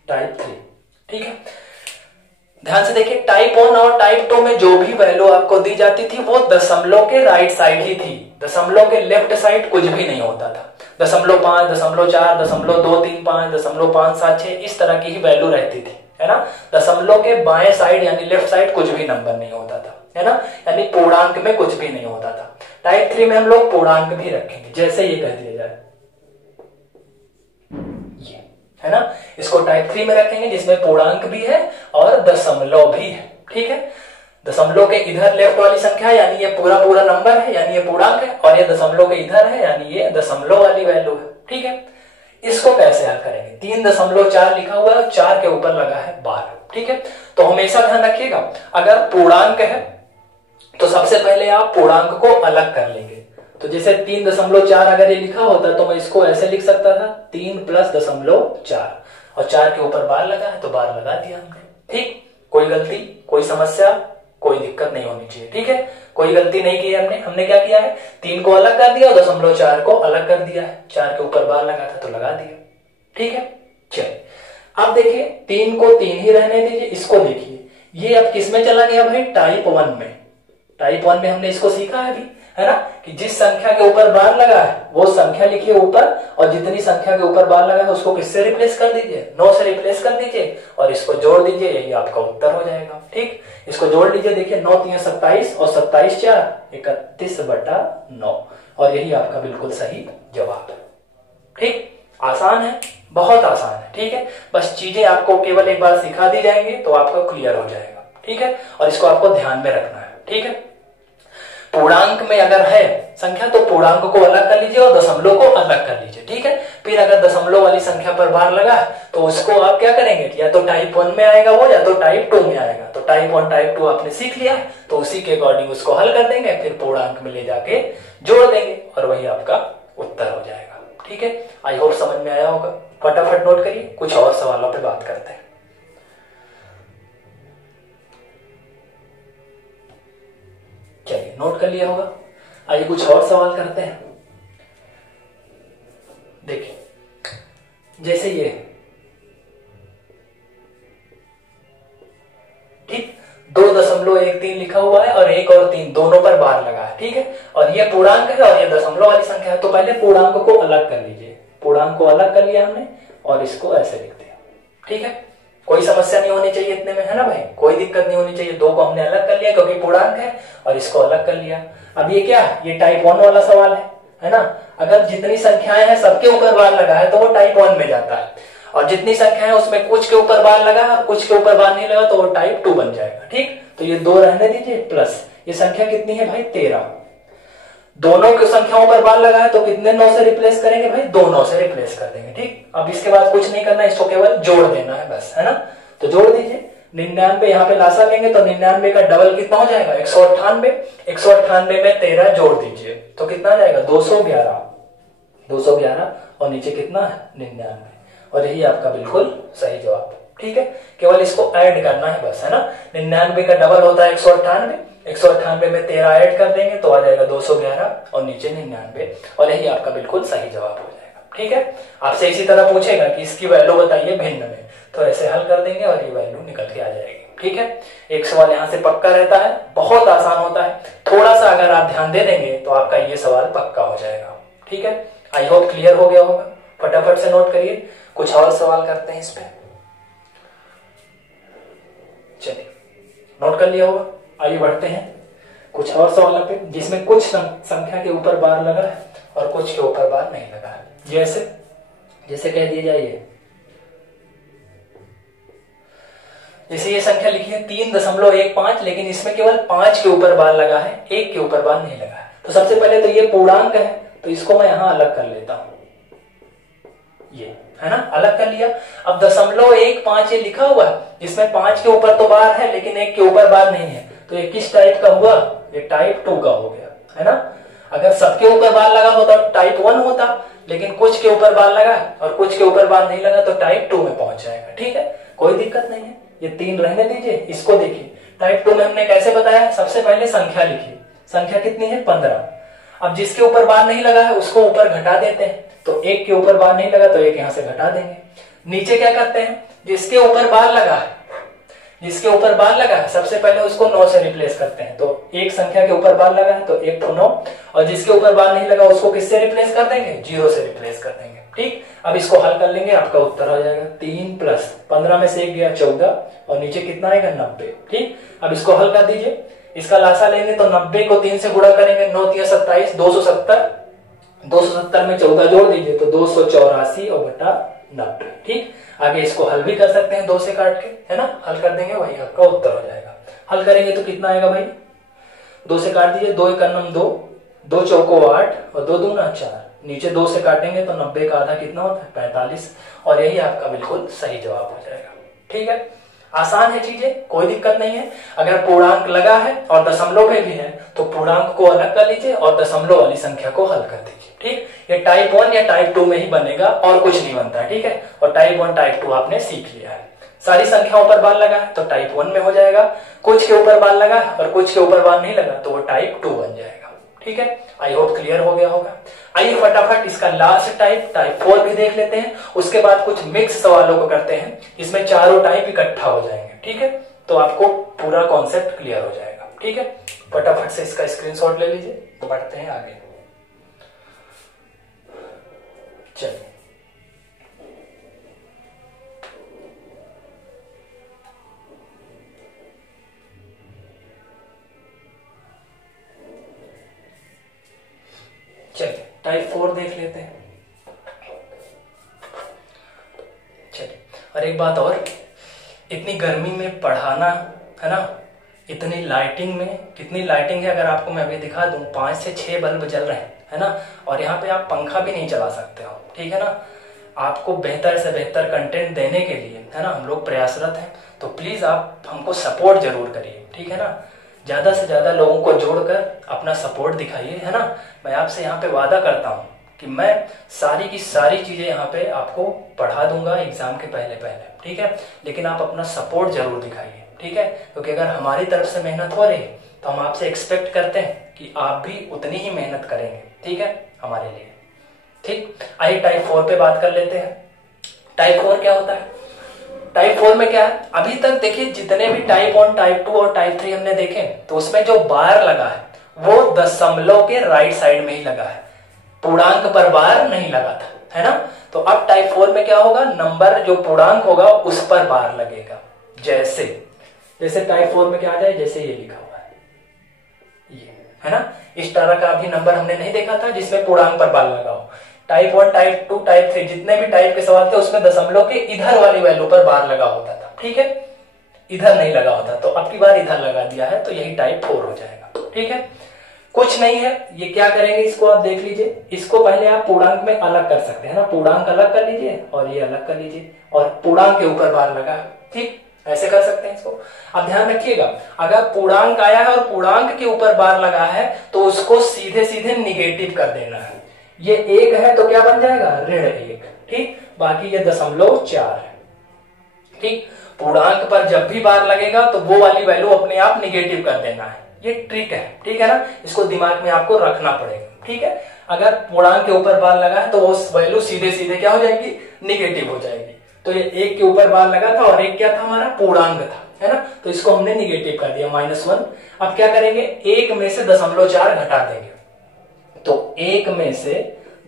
टाइप 3, ठीक है, ध्यान से देखिए। टाइप 1 और टाइप 2 में जो भी वैल्यू आपको दी जाती थी वो दशमलव के राइट साइड ही थी, दशमलव के लेफ्ट साइड कुछ भी नहीं होता था। 0.5, 0.4, 0.235, 0.576 इस तरह की ही वैल्यू रहती थी, है ना। दशमलव के बाएं साइड यानी लेफ्ट साइड कुछ भी नंबर नहीं होता था, है ना, यानी पूर्णांक में कुछ भी नहीं होता था। टाइप 3 में हम लोग पूर्णांक भी रखेंगे, जैसे ये कह दिया जाए, ये, है ना, इसको टाइप 3 में रखेंगे जिसमें पूर्णांक भी है और दशमलव भी है। ठीक है, दशमलव के इधर लेफ्ट वाली संख्या यानी ये पूरा पूरा नंबर है, यानी ये पूर्णांक है, और ये दशमलव के इधर है यानी ये दशमलव वाली वैल्यू है। ठीक है, इसको कैसे हल करेंगे, 3.4 लिखा हुआ है और 4 के ऊपर लगा है 12। ठीक है, तो हमेशा ध्यान रखिएगा, अगर पूर्णांक है तो सबसे पहले आप पूर्णांक को अलग कर लेंगे। तो जैसे 3.4 अगर ये लिखा होता तो मैं इसको ऐसे लिख सकता था, 3 + 0.4, और 4 के ऊपर बार लगा है तो बार लगा दिया हमने। ठीक, कोई गलती, कोई समस्या, कोई दिक्कत नहीं होनी चाहिए। ठीक है, कोई गलती नहीं की है हमने। हमने क्या किया है, 3 को अलग कर दिया और 0.4 को अलग कर दिया है, 4 के ऊपर बार लगा था तो लगा दिया। ठीक है, चलिए अब देखिए 3 को 3 ही रहने दीजिए। इसको देखिए, ये अब किस में चला गया भाई, टाइप 1 में। टाइप 1 में हमने इसको सीखा है अभी, है ना, कि जिस संख्या के ऊपर बार लगा है वो संख्या लिखिए ऊपर, और जितनी संख्या के ऊपर बार लगा है उसको किससे रिप्लेस कर दीजिए, 9 से रिप्लेस कर दीजिए और इसको जोड़ दीजिए, यही आपका उत्तर हो जाएगा। ठीक, इसको जोड़ लीजिए, देखिए 9 × 3 = 27 और 27 × 4 = 31/9, और यही आपका बिल्कुल सही जवाब है। ठीक, आसान है, बहुत आसान है। ठीक है, बस चीजें आपको केवल एक बार सिखा दी जाएंगी तो आपको क्लियर हो जाएगा। ठीक है, और इसको आपको ध्यान में रखना है। ठीक है, पूर्णांक में अगर है संख्या तो पूर्णांक को अलग कर लीजिए और दशमलव को अलग कर लीजिए। ठीक है, फिर अगर दशमलव वाली संख्या पर बार लगा तो उसको आप क्या करेंगे, या तो टाइप 1 में आएगा वो, या तो टाइप 2 में आएगा। तो टाइप 1 टाइप 2 आपने सीख लिया है तो उसी के अकॉर्डिंग उसको हल कर देंगे, फिर पूर्णांक में ले जाके जोड़ देंगे और वही आपका उत्तर हो जाएगा। ठीक है, आई होप समझ में आया होगा। फटाफट नोट करिए, कुछ और सवालों पे बात करते हैं। चलिए नोट कर लिया होगा, आइए कुछ और सवाल करते हैं। देखिए जैसे ये, ठीक, 2.13 लिखा हुआ है और 1 और 3 दोनों पर बार लगा है। ठीक है, और ये पूर्णांक है और ये दशमलव वाली संख्या है, तो पहले पूर्णांक को अलग कर लीजिए। पूर्णांक को अलग कर लिया हमने और इसको ऐसे लिख दिया। ठीक है, कोई समस्या नहीं होनी चाहिए इतने में, है ना भाई, कोई दिक्कत नहीं होनी चाहिए। 2 को हमने अलग कर लिया क्योंकि पूर्णांक है और इसको अलग कर लिया। अब ये क्या है, ये टाइप 1 वाला सवाल है ना। अगर जितनी संख्याएं हैं सबके ऊपर बार लगा है तो वो टाइप 1 में जाता है, और जितनी संख्या है उसमें कुछ के ऊपर बार लगा और कुछ के ऊपर बार नहीं लगा तो वो टाइप 2 बन जाएगा। ठीक, तो ये 2 रहने दीजिए, प्लस ये संख्या कितनी है भाई, 13। दोनों की संख्याओं पर बार लगा है तो कितने 9 से रिप्लेस करेंगे भाई, 2 9 से रिप्लेस कर देंगे। ठीक, अब इसके बाद कुछ नहीं करना, इसको केवल जोड़ देना है बस, है ना। तो जोड़ दीजिए, 99 यहाँ पे लासा लेंगे तो 99 का डबल कितना हो जाएगा, 198। 198 में 13 जोड़ दीजिए तो कितना आ जाएगा, 211। 211 और नीचे कितना है, 99, और यही आपका बिल्कुल सही जवाब। ठीक है, केवल इसको ऐड करना है बस, है ना। 99 का डबल होता है 198, 198 में 13 ऐड कर देंगे तो आ जाएगा 211 और नीचे 99, और यही आपका बिल्कुल सही जवाब हो जाएगा। ठीक है, आपसे इसी तरह पूछेगा कि इसकी वैल्यू बताइए भिन्न में, तो ऐसे हल कर देंगे और ये वैल्यू निकल के आ जाएगी। ठीक है, एक सवाल यहाँ से पक्का रहता है, बहुत आसान होता है, थोड़ा सा अगर आप ध्यान दे देंगे तो आपका ये सवाल पक्का हो जाएगा। ठीक है, आई होप क्लियर हो गया होगा। फटाफट से नोट करिए, कुछ और सवाल करते हैं इस पे। चलिए नोट कर लिया होगा, आइए बढ़ते हैं कुछ और सवालों पे जिसमें कुछ संख्या के ऊपर बार लगा है और कुछ के ऊपर बार नहीं लगा है। जैसे कह दिया जाइए जैसे ये संख्या लिखी है 3.15, लेकिन इसमें केवल 5 के ऊपर बार लगा है, 1 के ऊपर बार नहीं लगा है। तो सबसे पहले तो ये पूर्णांक है, तो इसको मैं यहां अलग कर लेता हूं, ये है ना, अलग कर लिया। अब 0.15 ये लिखा हुआ है, इसमें 5 के ऊपर तो बार है लेकिन 1 के ऊपर बार नहीं है, तो ये किस टाइप का हुआ, ये टाइप 2 का हो गया, है ना। अगर सबके ऊपर बार लगा होता तो टाइप 1 होता, लेकिन कुछ के ऊपर बार लगा और कुछ के ऊपर बार नहीं लगा तो टाइप 2 में पहुंच जाएगा। ठीक है, कोई दिक्कत नहीं है, ये 3 रहने दीजिए। इसको देखिए टाइप 2 में हमने कैसे बताया, सबसे पहले संख्या लिखिए, संख्या कितनी है 15। अब जिसके ऊपर बार नहीं लगा है उसको ऊपर घटा देते हैं, तो 1 के ऊपर बार नहीं लगा तो 1 यहां से घटा देंगे। नीचे क्या करते हैं, जिसके ऊपर बार लगा है, जिसके ऊपर बार लगा है सबसे पहले उसको 9 से रिप्लेस करते हैं, तो एक संख्या के ऊपर बार लगा है तो 1 तो 9, और जिसके ऊपर बार नहीं लगा उसको किससे रिप्लेस कर देंगे, 0 से रिप्लेस कर देंगे। ठीक, अब इसको हल कर लेंगे, आपका उत्तर आ जाएगा 3 प्लस 15 में से 1 गया 14, और नीचे कितना आएगा 90। ठीक, अब इसको हल कर दीजिए, इसका लासा लेंगे तो 90 को 3 से गुणा करेंगे, 9 3 27, 270, 270 में 14 जोड़ दीजिए तो 284 और बटा 90। ठीक, आगे इसको हल भी कर सकते हैं 2 से काट के, है ना, हल कर देंगे, वही आपका उत्तर हो जाएगा। हल करेंगे तो कितना आएगा भाई, 2 से काट दीजिए, 2 एकम 2, 2 चौको 8 और 2 दूना 4, नीचे 2 से काटेंगे तो 90 का आधा कितना होता है 45, और यही आपका बिल्कुल सही जवाब हो जाएगा। ठीक है, आसान है चीजें, कोई दिक्कत नहीं है। अगर पूर्णांक लगा है और दशमलव में भी है तो पूर्णांक को अलग कर लीजिए और दशमलव वाली संख्या को हल कर दीजिए। ठीक, ये टाइप 1 या टाइप 2 में ही बनेगा और कुछ नहीं बनता है। ठीक है, और टाइप 1 टाइप 2 आपने सीख लिया है। सारी संख्याओं पर बार लगा है तो टाइप 1 में हो जाएगा, कुछ के ऊपर बार लगा है और कुछ के ऊपर बार नहीं लगा तो वो टाइप 2 बन जाएगा। ठीक है, आई होप क्लियर हो गया होगा। आइए फटाफट इसका लास्ट टाइप टाइप 4 भी देख लेते हैं, उसके बाद कुछ मिक्स सवालों को करते हैं, इसमें चारों टाइप इकट्ठा हो जाएंगे। ठीक है, तो आपको पूरा कॉन्सेप्ट क्लियर हो जाएगा। ठीक है, फटाफट से इसका स्क्रीनशॉट ले लीजिए, तो बढ़ते हैं आगे। चलिए चलिए टाइप 4 देख लेते हैं। चलिए, और एक बात और, इतनी गर्मी में पढ़ाना, है ना, इतनी लाइटिंग में, कितनी लाइटिंग है अगर आपको मैं अभी दिखा दूं, 5 से 6 बल्ब जल रहे हैं, है ना, और यहाँ पे आप पंखा भी नहीं चला सकते हो। ठीक है ना, आपको बेहतर से बेहतर कंटेंट देने के लिए, है ना, हम लोग प्रयासरत हैं, तो प्लीज आप हमको सपोर्ट जरूर करिए। ठीक है ना, ज्यादा से ज्यादा लोगों को जोड़कर अपना सपोर्ट दिखाइए, है ना। मैं आपसे यहाँ पे वादा करता हूँ कि मैं सारी की सारी चीजें यहाँ पे आपको पढ़ा दूंगा एग्जाम के पहले पहले। ठीक है, लेकिन आप अपना सपोर्ट जरूर दिखाइए। ठीक है, क्योंकि अगर हमारी तरफ से मेहनत हो रही है तो हम आपसे एक्सपेक्ट करते हैं कि आप भी उतनी ही मेहनत करेंगे। ठीक है, हमारे लिए। ठीक, आइए टाइप 4 पे बात कर लेते हैं। टाइप 4 क्या होता है? टाइप 4 में क्या है, अभी तक देखिए जितने भी टाइप 1, टाइप 2 और टाइप 3 हमने देखे, तो उसमें जो बार लगा है वो दशमलव के राइट साइड में ही लगा है, पूर्णांक पर बार नहीं लगा था, है ना। तो अब टाइप 4 में क्या होगा, नंबर जो पूर्णांक होगा उस पर बार लगेगा। जैसे जैसे टाइप 4 में क्या आ जाए, जैसे ये लिखा हुआ है, ये, है ना, इस तरह का अभी नंबर हमने नहीं देखा था जिसमें पूर्णांक पर बार लगा हो। टाइप 1, टाइप 2, टाइप 3 जितने भी टाइप के सवाल थे उसमें दशमलव के इधर वाली वैल्यू पर बार लगा होता था। ठीक है, इधर नहीं लगा होता, तो अब की बार इधर लगा दिया है, तो यही टाइप 4 हो जाएगा। ठीक है, कुछ नहीं है, ये क्या करेंगे, इसको आप देख लीजिए, इसको पहले आप पूर्णांक में अलग कर सकते हैं ना, पूर्णांक अलग कर लीजिए और ये अलग कर लीजिए, और पूर्णांक के ऊपर बार लगा। ठीक, ऐसे कर सकते हैं इसको। अब ध्यान रखिएगा, अगर पूर्णांक आया है और पूर्णांक के ऊपर बार लगा है तो उसको सीधे सीधे निगेटिव कर देना है। ये 1 है तो क्या बन जाएगा, ऋण 1। ठीक, बाकी ये 0.4 है। ठीक, पूर्णांक पर जब भी बार लगेगा तो वो वाली वैल्यू अपने आप निगेटिव कर देना है, ये ट्रिक है। ठीक है ना, इसको दिमाग में आपको रखना पड़ेगा। ठीक है, अगर पूर्णांक के ऊपर बार लगा है तो वो वैल्यू सीधे सीधे क्या हो जाएगी, निगेटिव हो जाएगी। तो ये 1 के ऊपर बार लगा था और 1 क्या था, हमारा पूर्णांक था, है ना, तो इसको हमने निगेटिव कर दिया, -1। अब क्या करेंगे, 1 में से 0.4 घटा देंगे, तो 1 में से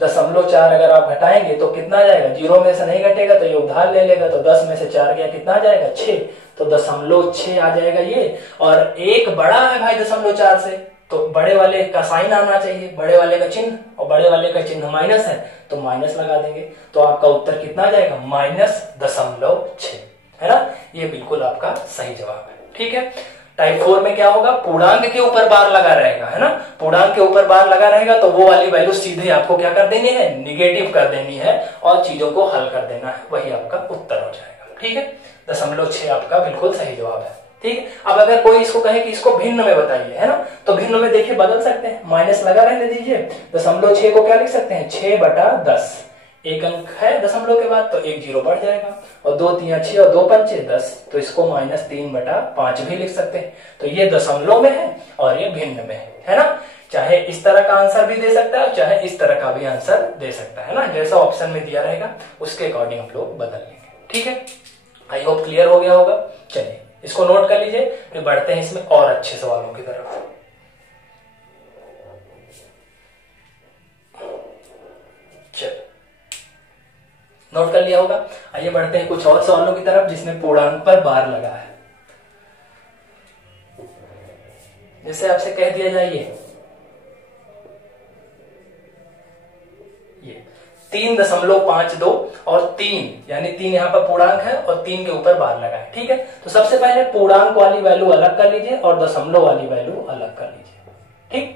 0.4 अगर आप घटाएंगे तो कितना आ जाएगा, 0 में से नहीं घटेगा तो ये उधार ले लेगा, तो 10 में से 4 गया, कितना आ जाएगा, 6, तो 0.6 आ जाएगा ये। और 1 बड़ा है भाई 0.4 से, तो बड़े वाले का साइन आना चाहिए, बड़े वाले का चिन्ह, और बड़े वाले का चिन्ह माइनस है तो माइनस लगा देंगे, तो आपका उत्तर कितना आ जाएगा, -0.6, है ना। ये बिल्कुल आपका सही जवाब है, ठीक है। टाइप 4 में क्या होगा, पूर्णांक के ऊपर बार लगा रहेगा, है ना। पूर्णांक के ऊपर बार लगा रहेगा तो वो वाली वैल्यू सीधे आपको क्या कर देनी है, निगेटिव कर देनी है और चीजों को हल कर देना है, वही आपका उत्तर हो जाएगा, ठीक है। 0.6 आपका बिल्कुल सही जवाब है, ठीक है। अब अगर कोई इसको कहे कि इसको भिन्न में बताइए, है ना, तो भिन्न में देखिए बदल सकते हैं, माइनस लगा रहने दीजिए। 0.6 को क्या लिख सकते हैं, 6/10, एक अंक है दशमलव के बाद तो एक जीरो बढ़ जाएगा, और 2 3 6 और 2 5 10, तो इसको -3/5 भी लिख सकते हैं। तो ये दशमलव में है और ये भिन्न में है ना। चाहे इस तरह का आंसर भी दे सकता है, चाहे इस तरह का भी आंसर दे सकता है ना, जैसा ऑप्शन में दिया रहेगा उसके अकॉर्डिंग हम लोग बदल लेंगे, ठीक है। आई होप क्लियर हो गया होगा। चलिए इसको नोट कर लीजिए, फिर बढ़ते हैं इसमें और अच्छे सवालों की तरफ। चलिए नोट कर लिया होगा। आइए बढ़ते हैं कुछ और सवालों की तरफ जिसमें पूर्णांक पर बार लगा है। जैसे आपसे कह दिया जाए ये 3.52 और 3 यानी 3 यहाँ पर पूर्णांक है और 3 के ऊपर बार लगा है, ठीक है। तो सबसे पहले पूर्णांक वाली वैल्यू अलग कर लीजिए और दशमलव वाली वैल्यू अलग कर लीजिए, ठीक।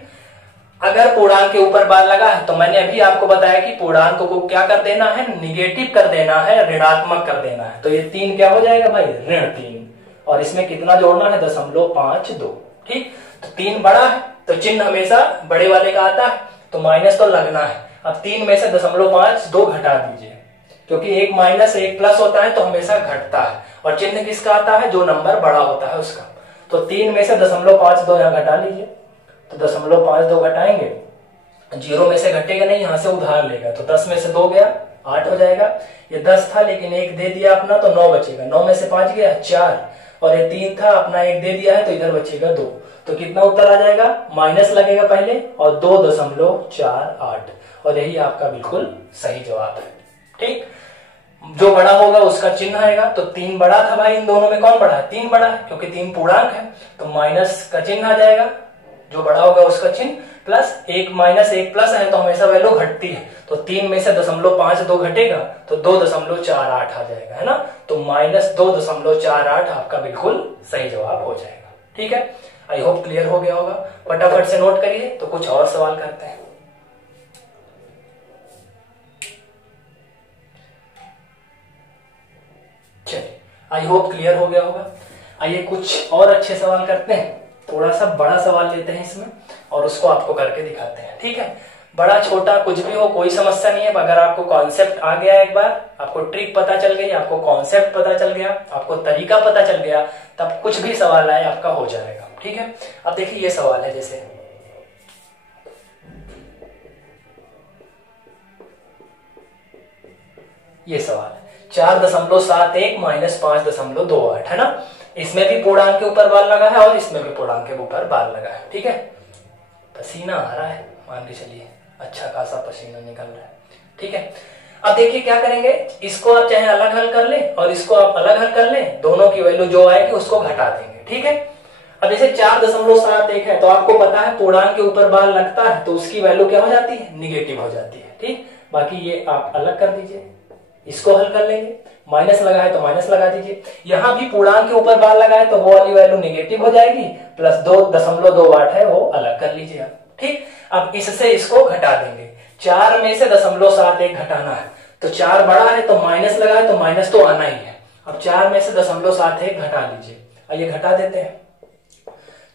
अगर पूर्णांक के ऊपर बार लगा है तो मैंने अभी आपको बताया कि पूर्णांक को क्या कर देना है, निगेटिव कर देना है, ऋणात्मक कर देना है। तो ये 3 क्या हो जाएगा भाई, ऋण 3, और इसमें कितना जोड़ना है, 0.52, ठीक। तो 3 बड़ा है तो चिन्ह हमेशा बड़े वाले का आता है, तो माइनस तो लगना है। अब 3 में से 0.52 घटा दीजिए, क्योंकि एक माइनस एक प्लस होता है तो हमेशा घटता है, और चिन्ह किसका आता है, जो नंबर बड़ा होता है उसका। तो 3 में से 0.52 यहाँ घटा लीजिए, तो 0.52 घटाएंगे, जीरो में से घटेगा नहीं, यहां से उधार लेगा, तो 10 में से 2 गया 8 हो जाएगा। ये 10 था लेकिन एक दे दिया अपना तो 9 बचेगा, 9 में से 5 गया 4, और ये 3 था अपना एक दे दिया है तो इधर बचेगा 2। तो कितना उत्तर आ जाएगा, माइनस लगेगा पहले और 2.48, और यही आपका बिल्कुल सही जवाब है, ठीक। जो बड़ा होगा उसका चिन्ह आएगा, तो 3 बड़ा था भाई, इन दोनों में कौन बड़ा है, 3 बड़ा है, क्योंकि 3 पूर्णांक है, तो माइनस का चिन्ह आ जाएगा, जो बड़ा होगा उसका चिन्ह, प्लस एक माइनस एक प्लस है तो हमेशा वैल्यू घटती है, तो 3 में से 0.52 घटेगा तो 2.48 आ जाएगा, है ना। तो -2.48 आपका बिल्कुल सही जवाब हो जाएगा, ठीक है। आई होप क्लियर हो गया होगा। फटाफट से नोट करिए, तो कुछ और सवाल करते हैं। चलिए आई होप क्लियर हो गया होगा। आइए कुछ और अच्छे सवाल करते हैं, थोड़ा सा बड़ा सवाल लेते हैं इसमें और उसको आपको करके दिखाते हैं, ठीक है। बड़ा छोटा कुछ भी हो कोई समस्या नहीं है, अगर आपको कॉन्सेप्ट आ गया, एक बार आपको ट्रिक पता चल गई, आपको कॉन्सेप्ट पता चल गया, आपको तरीका पता चल गया, तब कुछ भी सवाल आए आपका हो जाएगा, ठीक है। अब देखिए ये सवाल है, जैसे ये सवाल है 4.71 माइनस 5.28, है ना। इसमें भी पूर्णांक के ऊपर बार लगा है और इसमें भी पूर्णांक के ऊपर बार लगा है, ठीक है। पसीना आ रहा है, मान के चलिए अच्छा खासा पसीना निकल रहा है, ठीक है। अब देखिए क्या करेंगे, इसको आप चाहे अलग हल कर लें और इसको आप अलग हल कर लें, दोनों की वैल्यू जो आएगी उसको घटा देंगे, ठीक है। अब जैसे 4.71 है तो आपको पता है पूर्णांक के ऊपर बार लगता है तो उसकी वैल्यू क्या हो जाती है, निगेटिव हो जाती है, ठीक। बाकी ये आप अलग कर दीजिए, इसको हल कर लेंगे, माइनस लगा है तो माइनस लगा दीजिए, यहां भी पूर्णांक के ऊपर बार लगा है तो वो वाली वैल्यू निगेटिव हो जाएगी, प्लस 2.28 है वो अलग कर लीजिए आप, ठीक। अब इससे इसको घटा देंगे, 4 में से 0.71 घटाना है, तो 4 बड़ा है तो माइनस लगा है तो माइनस तो आना ही है। अब 4 में से 0.71 घटा लीजिए, आइए घटा देते हैं।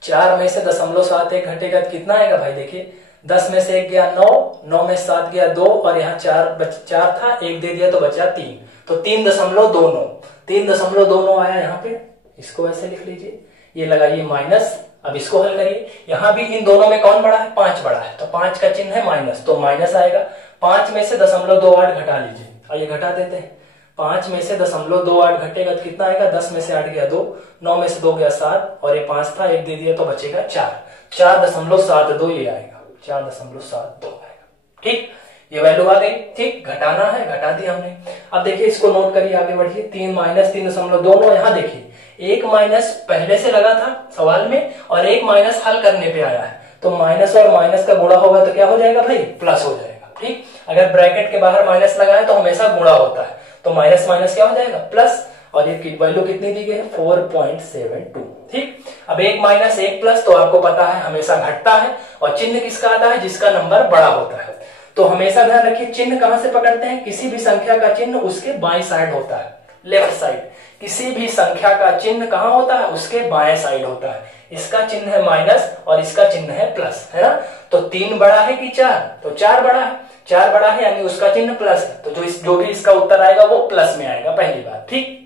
4 में से 0.71 घटेगा तो कितना आएगा भाई, देखिए 10 में से 1 गया 9, 9 में 7 गया 2, और यहाँ 4 था, 1 दे दिया तो बचा 3, तो 3.29 आया यहाँ पे, इसको ऐसे लिख लीजिए, ये लगाइए माइनस। अब इसको हल करिए, यहाँ भी इन दोनों में कौन बड़ा है, 5 बड़ा है, तो 5 का चिन्ह है माइनस, तो माइनस आएगा। 5 में से 0.28 घटा लीजिए, आइए घटा देते हैं। 5 में से 0.28 घटेगा तो कितना आएगा, 10 में से 8 गया 2, 9 में से 2 गया 7, और ये 5 था, 1 दे दिया तो बचेगा 4, 4.72 ये आएगा, 4.72 आएगा, ठीक। ये वैल्यू आ गई, ठीक। घटाना है, घटा दिया हमने। अब देखिए इसको नोट करिए, आगे बढ़िए। 3 माइनस 3.2, यहाँ देखिए एक माइनस पहले से लगा था सवाल में और एक माइनस हल करने पे आया है, तो माइनस और माइनस का गुणा होगा तो क्या हो जाएगा भाई, प्लस हो जाएगा, ठीक। अगर ब्रैकेट के बाहर माइनस लगा है तो हमेशा गुणा होता है, तो माइनस माइनस क्या हो जाएगा, प्लस। और ये वैल्यू कितनी दी गई है 4.72। ठीक, अब 1 माइनस 1 प्लस तो आपको पता है हमेशा घटता है, और चिन्ह किसका आता है, जिसका नंबर बड़ा होता है। तो हमेशा ध्यान रखिए चिन्ह कहां से पकड़ते हैं, किसी भी संख्या का चिन्ह उसके बाएं साइड होता है, लेफ्ट साइड। किसी भी संख्या का चिन्ह कहां होता है, उसके बाएं साइड होता है। इसका चिन्ह है माइनस और इसका चिन्ह है प्लस, है ना। तो 3 बड़ा है कि 4, तो 4 बड़ा है, 4 बड़ा है यानी उसका चिन्ह प्लस है, तो जो भी इसका उत्तर आएगा वो प्लस में आएगा, पहली बात। ठीक,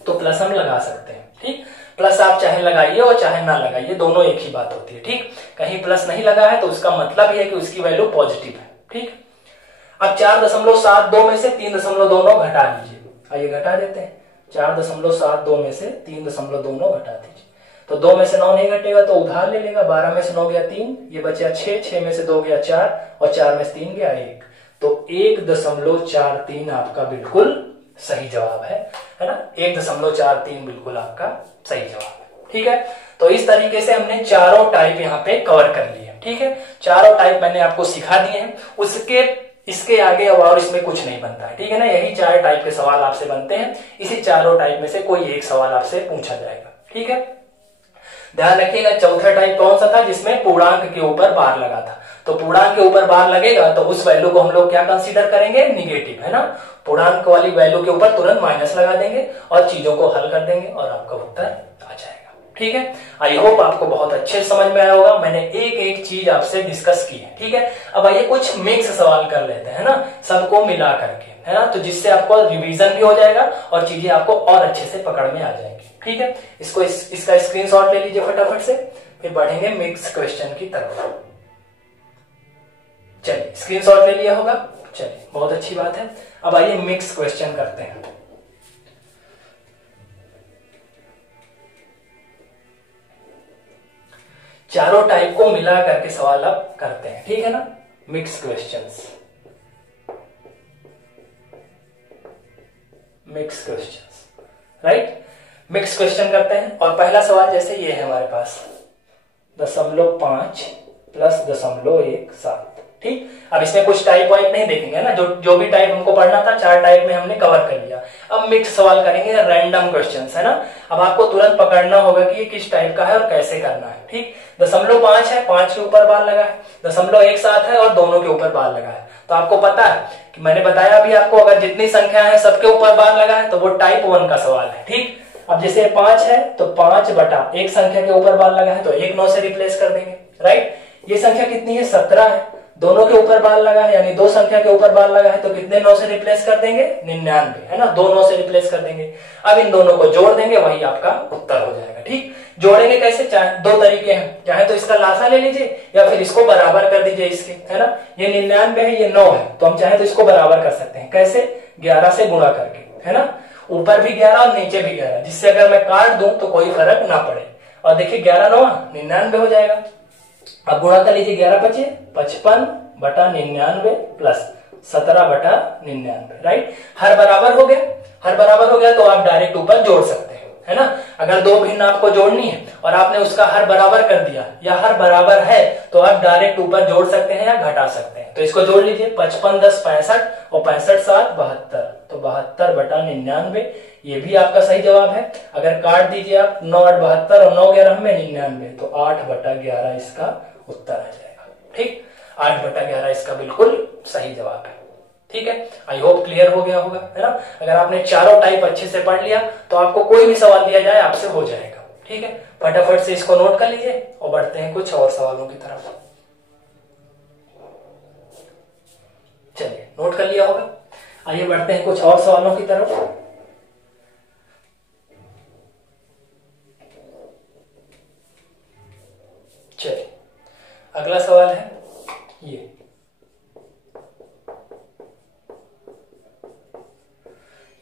तो प्लस हम लगा सकते हैं। ठीक, प्लस आप चाहे लगाइए और चाहे ना लगाइए, दोनों एक ही बात होती है। ठीक, कहीं प्लस नहीं लगा है तो उसका मतलब यह है कि उसकी वैल्यू पॉजिटिव है। ठीक, अब 4.72 में से 3.29 घटा लीजिए, आइए घटा देते हैं। 4.72 में से 3.29 घटा दीजिए, तो 2 में से 9 नहीं घटेगा तो उधार ले लेगा। 12 में से 9 गया 3, ये बचा 6, 6 में से 2 गया 4, और 4 में से 3 गया 1, तो 1.43 आपका बिल्कुल सही जवाब है ना। 1.43 बिल्कुल आपका सही जवाब है। ठीक है, तो इस तरीके से हमने चारों टाइप यहाँ पे कवर कर लिए। ठीक है, चारों टाइप मैंने आपको सिखा दिए हैं, उसके इसके आगे अब और इसमें कुछ नहीं बनता है। ठीक है ना, यही 4 टाइप के सवाल आपसे बनते हैं, इसी चारों टाइप में से कोई एक सवाल आपसे पूछा जाएगा। ठीक है, ध्यान रखिएगा चौथा टाइप कौन सा था, जिसमें पूर्णांक के ऊपर बार लगा था। तो पूर्णांक के ऊपर बार लगेगा तो उस वैल्यू को हम लोग क्या कंसीडर करेंगे, निगेटिव, है ना। पूर्णांक वाली वैल्यू के ऊपर तुरंत माइनस लगा देंगे और चीजों को हल कर देंगे और आपका उत्तर आ जाएगा। ठीक है, आई होप आपको बहुत अच्छे समझ में आया होगा, मैंने एक एक चीज आपसे डिस्कस की है। ठीक है, अब आइए कुछ मिक्स सवाल कर लेते हैं ना, सबको मिला करके, है ना, तो जिससे आपको रिवीजन भी हो जाएगा और चीजें आपको और अच्छे से पकड़ में आ जाएंगी। ठीक है, इसका स्क्रीनशॉट ले लीजिए फटाफट से, फिर बढ़ेंगे मिक्स क्वेश्चन की तरफ। चलिए स्क्रीनशॉट ले लिया होगा, चलिए बहुत अच्छी बात है। अब आइए मिक्स क्वेश्चन करते हैं। चारों टाइप को मिला करके सवाल अब करते हैं। ठीक है ना, mix questions, mix questions, right. Mix question करते हैं और पहला सवाल जैसे ये है हमारे पास 0.5 प्लस 0.17। ठीक, अब इसमें कुछ टाइप वाइप नहीं देखेंगे ना, जो भी टाइप हमको पढ़ना था 4 टाइप में हमने कवर कर लिया। अब मिक्स सवाल करेंगे, रैंडम क्वेश्चंस, है ना। अब आपको तुरंत पकड़ना होगा कि ये किस टाइप का है और कैसे करना है। ठीक, 0.5 है, 5 के ऊपर बार लगा है, 0.17 है और दोनों के ऊपर बार लगा है। तो आपको पता है कि मैंने बताया अभी आपको, अगर जितनी संख्या है सबके ऊपर बार लगा है तो वो टाइप 1 का सवाल है। ठीक, अब जैसे 5 है तो 5 बटा एक संख्या के ऊपर बार लगा है तो 1 9 से रिप्लेस कर देंगे, राइट। ये संख्या कितनी है, 17 है, दोनों के ऊपर बार लगा है यानी 2 संख्या के ऊपर बार लगा है तो कितने 9 से रिप्लेस कर देंगे, 99, है ना, 2 9 से रिप्लेस कर देंगे। अब इन दोनों को जोड़ देंगे, वही आपका उत्तर हो जाएगा। ठीक, जोड़ेंगे कैसे, चाहे 2 तरीके हैं, चाहे तो इसका लासा ले लीजिए या फिर इसको बराबर कर दीजिए इसके, है ना। ये 99 है, ये 9 है, तो हम चाहे तो इसको बराबर कर सकते हैं। कैसे, 11 से गुणा करके, है ना, ऊपर भी 11 और नीचे भी 11, जिससे अगर मैं काट दूं तो कोई फर्क ना पड़े। और देखिए 11 9 99 हो जाएगा। अब गुणा कर लीजिए, 11 बचे 55 बटा 99 प्लस 17 बटा 99, राइट। हर बराबर हो गया, हर बराबर हो गया तो आप डायरेक्ट ऊपर जोड़ सकते हैं, है ना। अगर 2 भिन्न आपको जोड़नी है और आपने उसका हर बराबर कर दिया या हर बराबर है तो आप डायरेक्ट ऊपर जोड़ सकते हैं या घटा सकते हैं। तो इसको जोड़ लीजिए, 55 10 65 और 65 7 72, तो 72 बटा 99, ये भी आपका सही जवाब है। अगर काट दीजिए आप 9 8 72 और 9 11 में 99, तो 8 बटा 11 इसका उत्तर आ जाएगा। ठीक, 8 बटा 11 इसका बिल्कुल सही जवाब है। ठीक है, आई होप क्लियर हो गया होगा, है ना। अगर आपने चारों टाइप अच्छे से पढ़ लिया तो आपको कोई भी सवाल दिया जाए आपसे हो जाएगा। ठीक है, फटाफट से इसको नोट कर लीजिए और बढ़ते हैं कुछ और सवालों की तरफ। चलिए नोट कर लिया होगा, आइए बढ़ते हैं कुछ और सवालों की तरफ। चलिए अगला सवाल है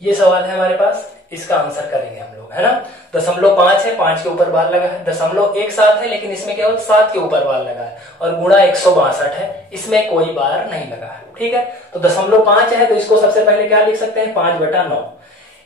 ये सवाल है हमारे पास, इसका आंसर करेंगे हम लोग, है ना। 0.5 है, 5 के ऊपर बार लगा है, 0.17 है लेकिन इसमें केवल 7 के ऊपर बार लगा है, और गुणा 162 है, इसमें कोई बार नहीं लगा है। ठीक है, तो 0.5 है तो इसको सबसे पहले क्या लिख सकते हैं, 5 बटा 9।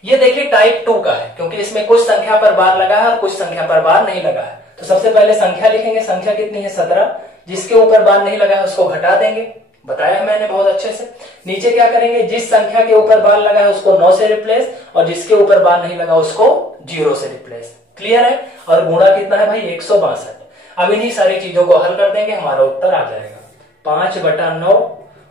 ये देखिए टाइप 2 का है क्योंकि इसमें कुछ संख्या पर बार लगा है और कुछ संख्या पर बार नहीं लगा है। तो सबसे पहले संख्या लिखेंगे, संख्या कितनी है 17, जिसके ऊपर बार नहीं लगा है उसको घटा देंगे, बताया है मैंने बहुत अच्छे से। नीचे क्या करेंगे, जिस संख्या के ऊपर बार लगा है उसको 9 से रिप्लेस, और जिसके ऊपर बार नहीं लगा उसको 0 से रिप्लेस। क्लियर है। और गुणा कितना है भाई, 162। अब इन्हीं सारी चीजों को हल कर देंगे, हमारा उत्तर आ जाएगा 5/9,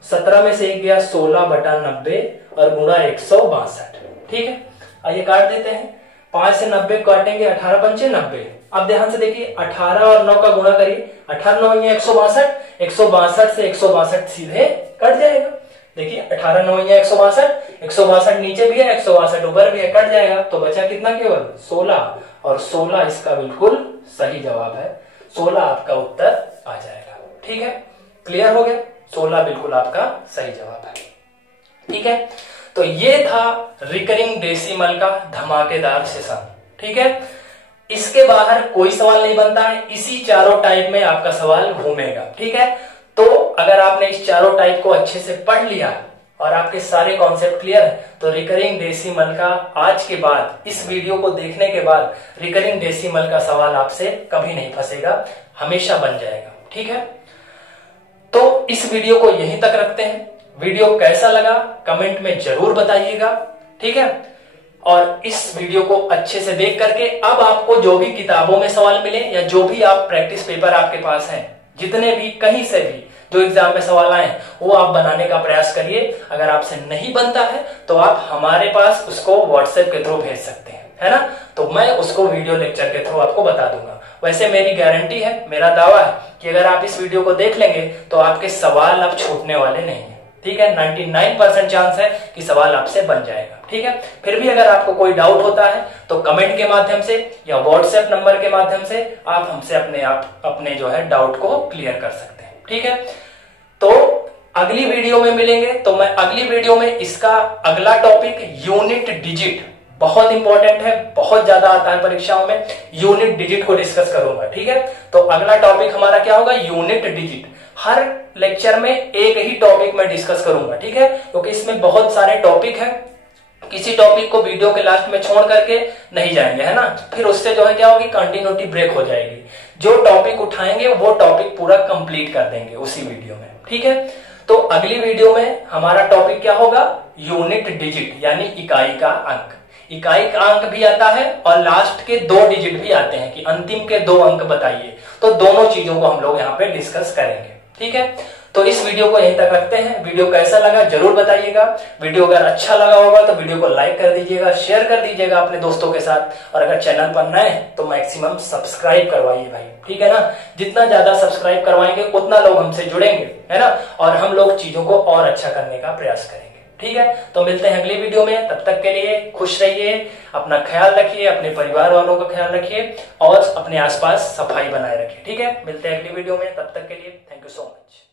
17 में से 1 गया 16/90 और गुणा 162। ठीक है, आइए काट देते हैं। 5 से 90 काटेंगे, 18 पंचे 90। अब ध्यान से देखिए, 18 और 9 का गुणा करिए, 18 9 162, 162 से 162 सीधे कट जाएगा। देखिए 18 9 162, 162 नीचे भी है, 162 ऊपर भी है, कट जाएगा। तो बचा कितना, केवल 16, और 16 इसका बिल्कुल सही जवाब है। 16 आपका उत्तर आ जाएगा। ठीक है, क्लियर हो गया। 16 बिल्कुल आपका सही जवाब है। ठीक है, तो ये था रिकरिंग डेसिमल का धमाकेदार सेशन। ठीक है, इसके बाहर कोई सवाल नहीं बनता है, इसी चारों टाइप में आपका सवाल घूमेगा। ठीक है, तो अगर आपने इस चारों टाइप को अच्छे से पढ़ लिया और आपके सारे कॉन्सेप्ट क्लियर है, तो रिकरिंग डेसिमल का आज के बाद, इस वीडियो को देखने के बाद रिकरिंग डेसिमल का सवाल आपसे कभी नहीं फंसेगा, हमेशा बन जाएगा। ठीक है, तो इस वीडियो को यहीं तक रखते हैं। वीडियो कैसा लगा कमेंट में जरूर बताइएगा। ठीक है, और इस वीडियो को अच्छे से देख करके अब आपको जो भी किताबों में सवाल मिले या जो भी आप प्रैक्टिस पेपर आपके पास हैं, जितने भी कहीं से भी जो एग्जाम में सवाल आए वो आप बनाने का प्रयास करिए। अगर आपसे नहीं बनता है तो आप हमारे पास उसको व्हाट्सएप के थ्रू भेज सकते हैं, है ना, तो मैं उसको वीडियो लेक्चर के थ्रू आपको बता दूंगा। वैसे मेरी गारंटी है, मेरा दावा है कि अगर आप इस वीडियो को देख लेंगे तो आपके सवाल अब छूटने वाले नहीं है। ठीक है, 99% चांस है कि सवाल आपसे बन जाएगा। ठीक है, फिर भी अगर आपको कोई डाउट होता है तो कमेंट के माध्यम से या व्हाट्सएप नंबर के माध्यम से आप हमसे अपने जो है डाउट को क्लियर कर सकते हैं। ठीक है, तो अगली वीडियो में मिलेंगे। तो मैं अगली वीडियो में इसका अगला टॉपिक यूनिट डिजिट, बहुत इंपॉर्टेंट है, बहुत ज्यादा आता है परीक्षाओं में, यूनिट डिजिट को डिस्कस करूंगा। ठीक है, तो अगला टॉपिक हमारा क्या होगा, यूनिट डिजिट। हर लेक्चर में एक ही टॉपिक मैं डिस्कस करूंगा। ठीक है, क्योंकि इसमें बहुत सारे टॉपिक हैं, किसी टॉपिक को वीडियो के लास्ट में छोड़ करके नहीं जाएंगे, है ना, फिर उससे जो है क्या होगी, कंटिन्यूटी ब्रेक हो जाएगी। जो टॉपिक उठाएंगे वो टॉपिक पूरा कंप्लीट कर देंगे उसी वीडियो में। ठीक है, तो अगली वीडियो में हमारा टॉपिक क्या होगा, यूनिट डिजिट, यानी इकाई का अंक। इकाई का अंक भी आता है और लास्ट के 2 डिजिट भी आते हैं कि अंतिम के 2 अंक बताइए। तो दोनों चीजों को हम लोग यहाँ पे डिस्कस करेंगे। ठीक है, तो इस वीडियो को यहीं तक रखते हैं। वीडियो कैसा लगा जरूर बताइएगा। वीडियो अगर अच्छा लगा होगा तो वीडियो को लाइक कर दीजिएगा, शेयर कर दीजिएगा अपने दोस्तों के साथ, और अगर चैनल पर नए हैं तो मैक्सिमम सब्सक्राइब करवाइए भाई। ठीक है ना, जितना ज्यादा सब्सक्राइब करवाएंगे उतना लोग हमसे जुड़ेंगे, है ना, और हम लोग चीजों को और अच्छा करने का प्रयास करेंगे। ठीक है, तो मिलते हैं अगली वीडियो में। तब तक के लिए खुश रहिए, अपना ख्याल रखिए, अपने परिवार वालों का ख्याल रखिए और अपने आसपास सफाई बनाए रखिए। ठीक है, मिलते हैं अगली वीडियो में, तब तक के लिए थैंक यू सो मच।